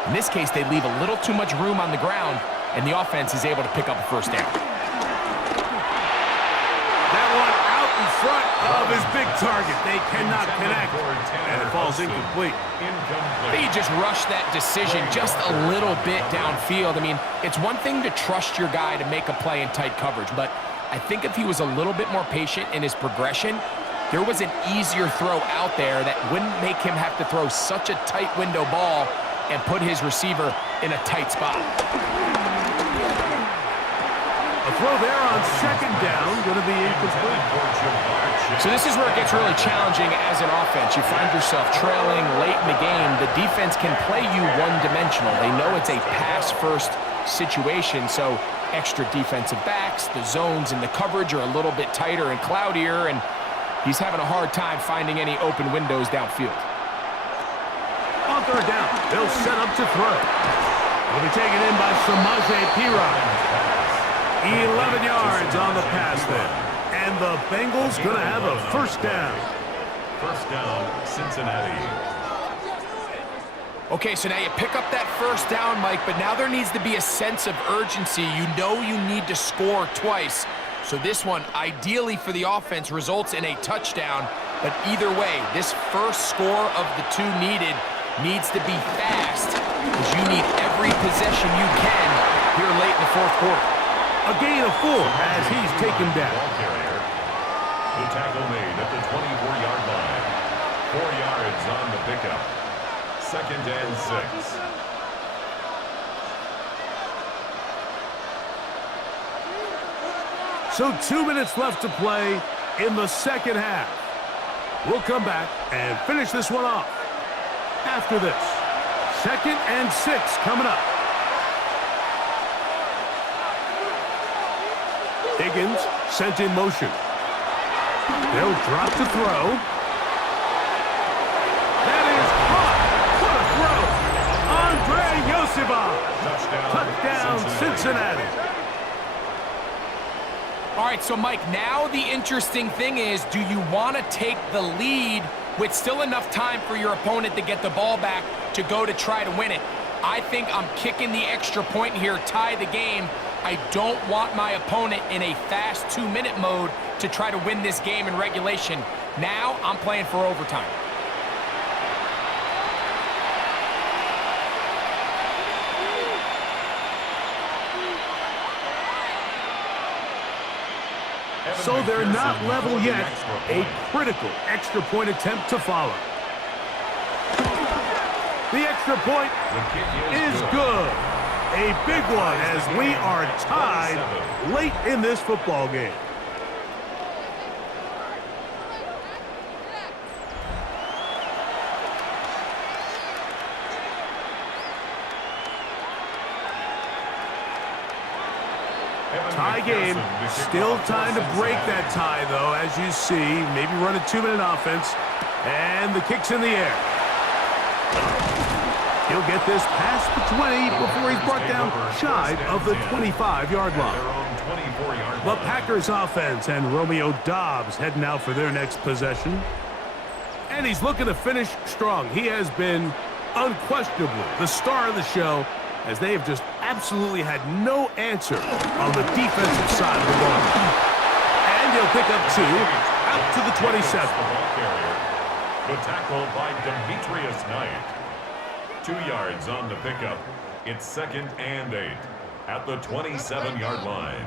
In this case, they leave a little too much room on the ground, and the offense is able to pick up a 1st down. front of his big target. They cannot connect, and it falls incomplete. He just rushed that decision just a little bit downfield. I mean, it's one thing to trust your guy to make a play in tight coverage, but I think if he was a little bit more patient in his progression, there was an easier throw out there that wouldn't make him have to throw such a tight window ball and put his receiver in a tight spot. A throw there on second down, going to be incomplete. So this is where it gets really challenging as an offense. You find yourself trailing late in the game. The defense can play you one-dimensional. They know it's a pass-first situation, so extra defensive backs, the zones and the coverage are a little bit tighter and cloudier, and he's having a hard time finding any open windows downfield. On third down, they'll set up to throw. Will be taken in by Tiburon. 11 yards on the pass there. And the Bengals going to have a first down. First down, Cincinnati. Okay, so now you pick up that first down, Mike, but now there needs to be a sense of urgency. You know you need to score twice. So this one, ideally for the offense, results in a touchdown. But either way, this first score of the two needed needs to be fast, because you need every possession you can here late in the fourth quarter. A gain of 4 as he's taken down. The tackle made at the 24-yard line. 4 yards on the pickup. Second and 6. So 2 minutes left to play in the second half. We'll come back and finish this one off after this. Second and 6 coming up. Higgins sent in motion. They'll drop to throw. That is caught. What a throw. Andre Yosibov. Touchdown, Cincinnati. All right, so Mike, now the interesting thing is, do you want to take the lead with still enough time for your opponent to get the ball back to go to try to win it? I think I'm kicking the extra point here, tie the game. I don't want my opponent in a fast 2-minute mode to try to win this game in regulation. Now I'm playing for overtime. So they're not level yet. A critical extra point attempt to follow. The extra point is good. A big one as we are tied late in this football game. Tie game. Still time to break that tie, though, as you see. Maybe run a 2-minute offense. And the kick's in the air. He'll get this past the 20 before he's brought down shy of the 25-yard line. The Packers offense and Romeo Doubs heading out for their next possession. And he's looking to finish strong. He has been unquestionably the star of the show, as they have just absolutely had no answer on the defensive side of the ball. And he'll pick up 2 out to the 27. The tackle by Demetrius Knight. 2 yards on the pickup. It's second and 8 at the 27-yard line.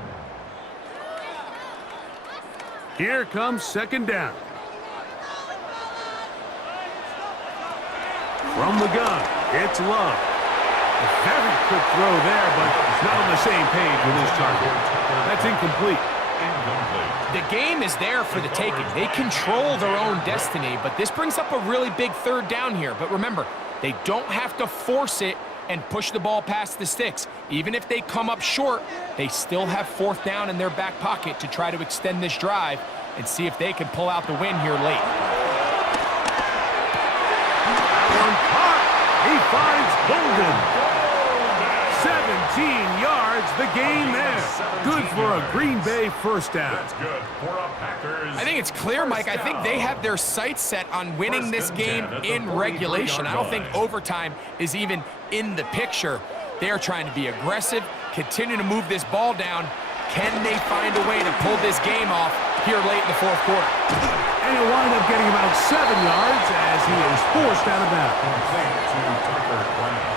Here comes second down. From the gun, it's Love. A very quick throw there, but it's not on the same page with his target. That's incomplete. The game is there for the taking. They control their own destiny, but this brings up a really big third down here. But remember, they don't have to force it and push the ball past the sticks. Even if they come up short, they still have fourth down in their back pocket to try to extend this drive and see if they can pull out the win here late. He finds Golden. 17 yards, the game there. Good for a Green Bay first down. That's good for a Packers. I think it's clear, Mike. I think they have their sights set on winning this game in regulation. I don't think overtime is even in the picture. They're trying to be aggressive, continue to move this ball down, Can they find a way to pull this game off here late in the fourth quarter? And he'll wind up getting about 7 yards as he is forced out of bounds. Complete to Tucker Brown.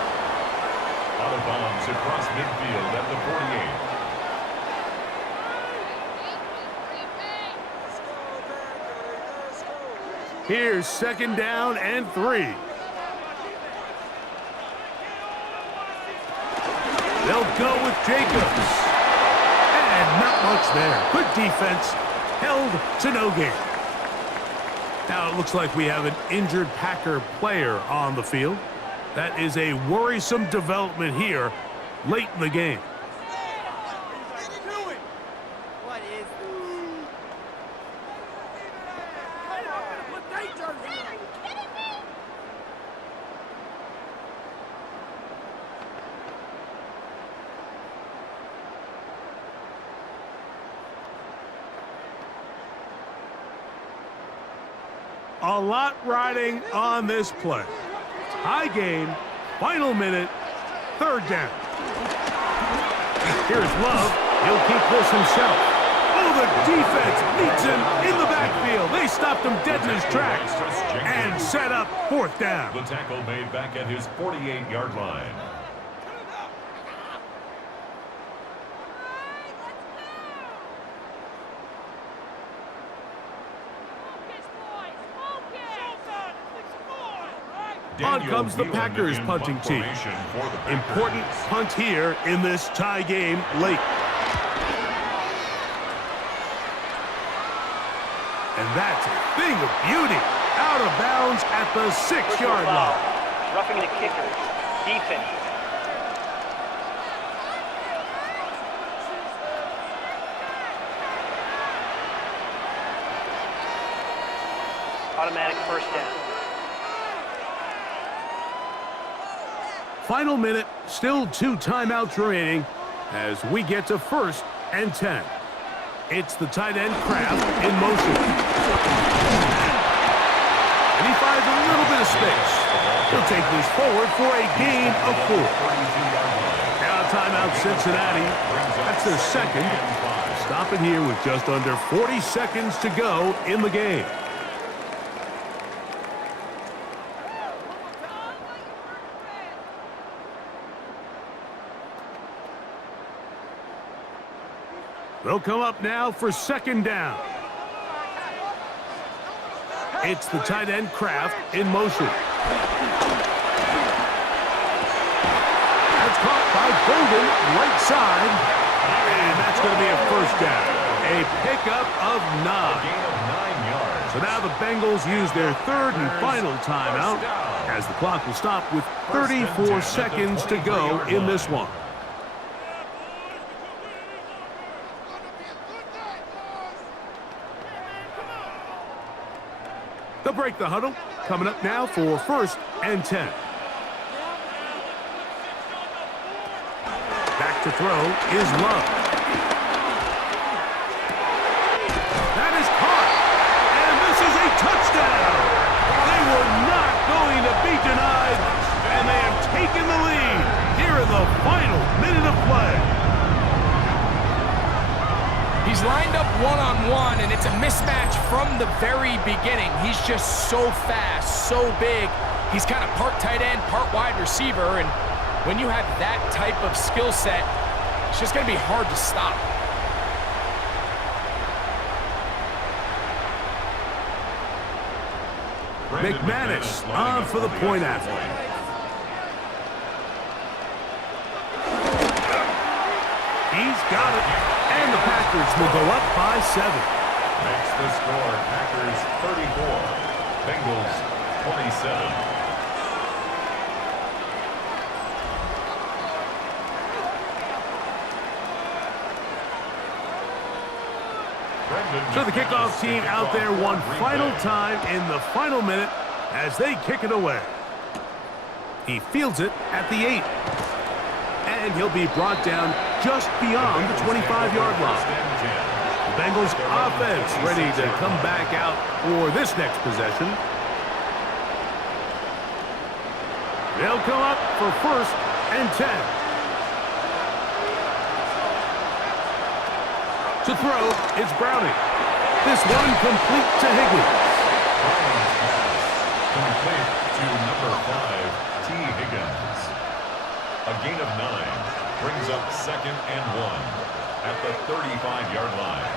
Out of bounds across midfield at the 48. Here's 2nd down and 3. They'll go with Jacobs. And not much there. Good defense. Held to no gain. Now it looks like we have an injured Packer player on the field. That is a worrisome development here late in the game. What is A lot riding on this play. High game, final minute, 3rd down. Here's Love. He'll keep this himself. Oh, the defense meets him in the backfield. They stopped him dead in his tracks and set up 4th down. The tackle made back at his 48-yard line. On comes the Packers punting team. Important punt here in this tie game late. And that's a thing of beauty. Out of bounds at the 6-yard line. Roughing the kicker. Defense. Automatic 1st down. Final minute, still 2 timeouts remaining as we get to 1st and 10. It's the tight end Kraft in motion. And he finds a little bit of space. He'll take this forward for a gain of 4. Now timeout Cincinnati. That's their 2nd. Stopping here with just under 40 seconds to go in the game. They'll come up now for 2nd down. It's the tight end Kraft in motion. That's caught by Golden, right side. And that's going to be a 1st down. A pickup of 9. So now the Bengals use their 3rd and final timeout as the clock will stop with 34 seconds to go in this one. They'll break the huddle. Coming up now for 1st and 10. Back to throw is Love. That is caught. And this is a touchdown. They were not going to be denied. And they have taken the lead here in the final minute of play. He's lined up one-on-one, and it's a mismatch from the very beginning. He's just so fast, so big. He's kind of part tight end, part wide receiver, and when you have that type of skill set, it's just going to be hard to stop. McManus on for the point after. He's got it. And the Packers will go up by 7. Makes the score Packers 34, Bengals 27. So the kickoff team out there one final time in the final minute as they kick it away. He fields it at the 8. And he'll be brought down just beyond the 25-yard line. The Bengals offense ready to come back out for this next possession. They'll come up for 1st and 10. To throw, it's Browning. This one complete to Higgins. Complete to number 5, T. Higgins. A gain of 9 brings up 2nd and 1 at the 35-yard line.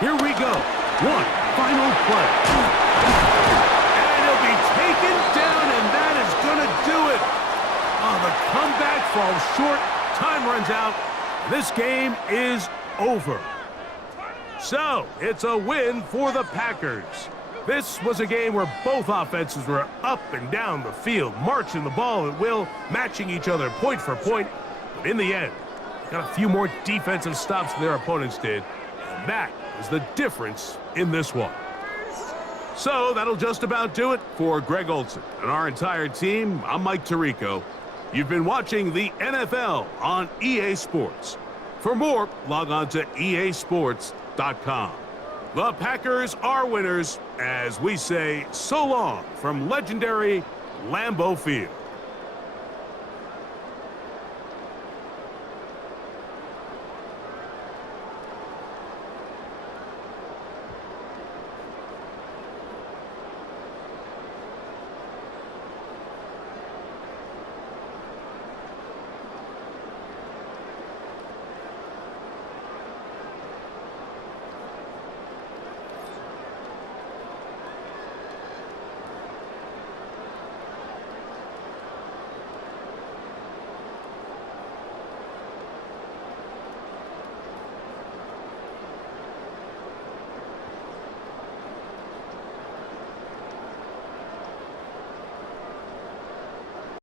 Here we go. One final play. And he'll be taken down, and that is going to do it. Oh, the comeback falls short. Time runs out. This game is over. So, it's a win for the Packers. This was a game where both offenses were up and down the field, marching the ball at will, matching each other point for point. But in the end, they got a few more defensive stops than their opponents did. And that is the difference in this one. So, that'll just about do it for Greg Olson and our entire team. I'm Mike Tirico. You've been watching the NFL on EA Sports. For more, log on to easports.com. The Packers are winners as we say so long from legendary Lambeau Field.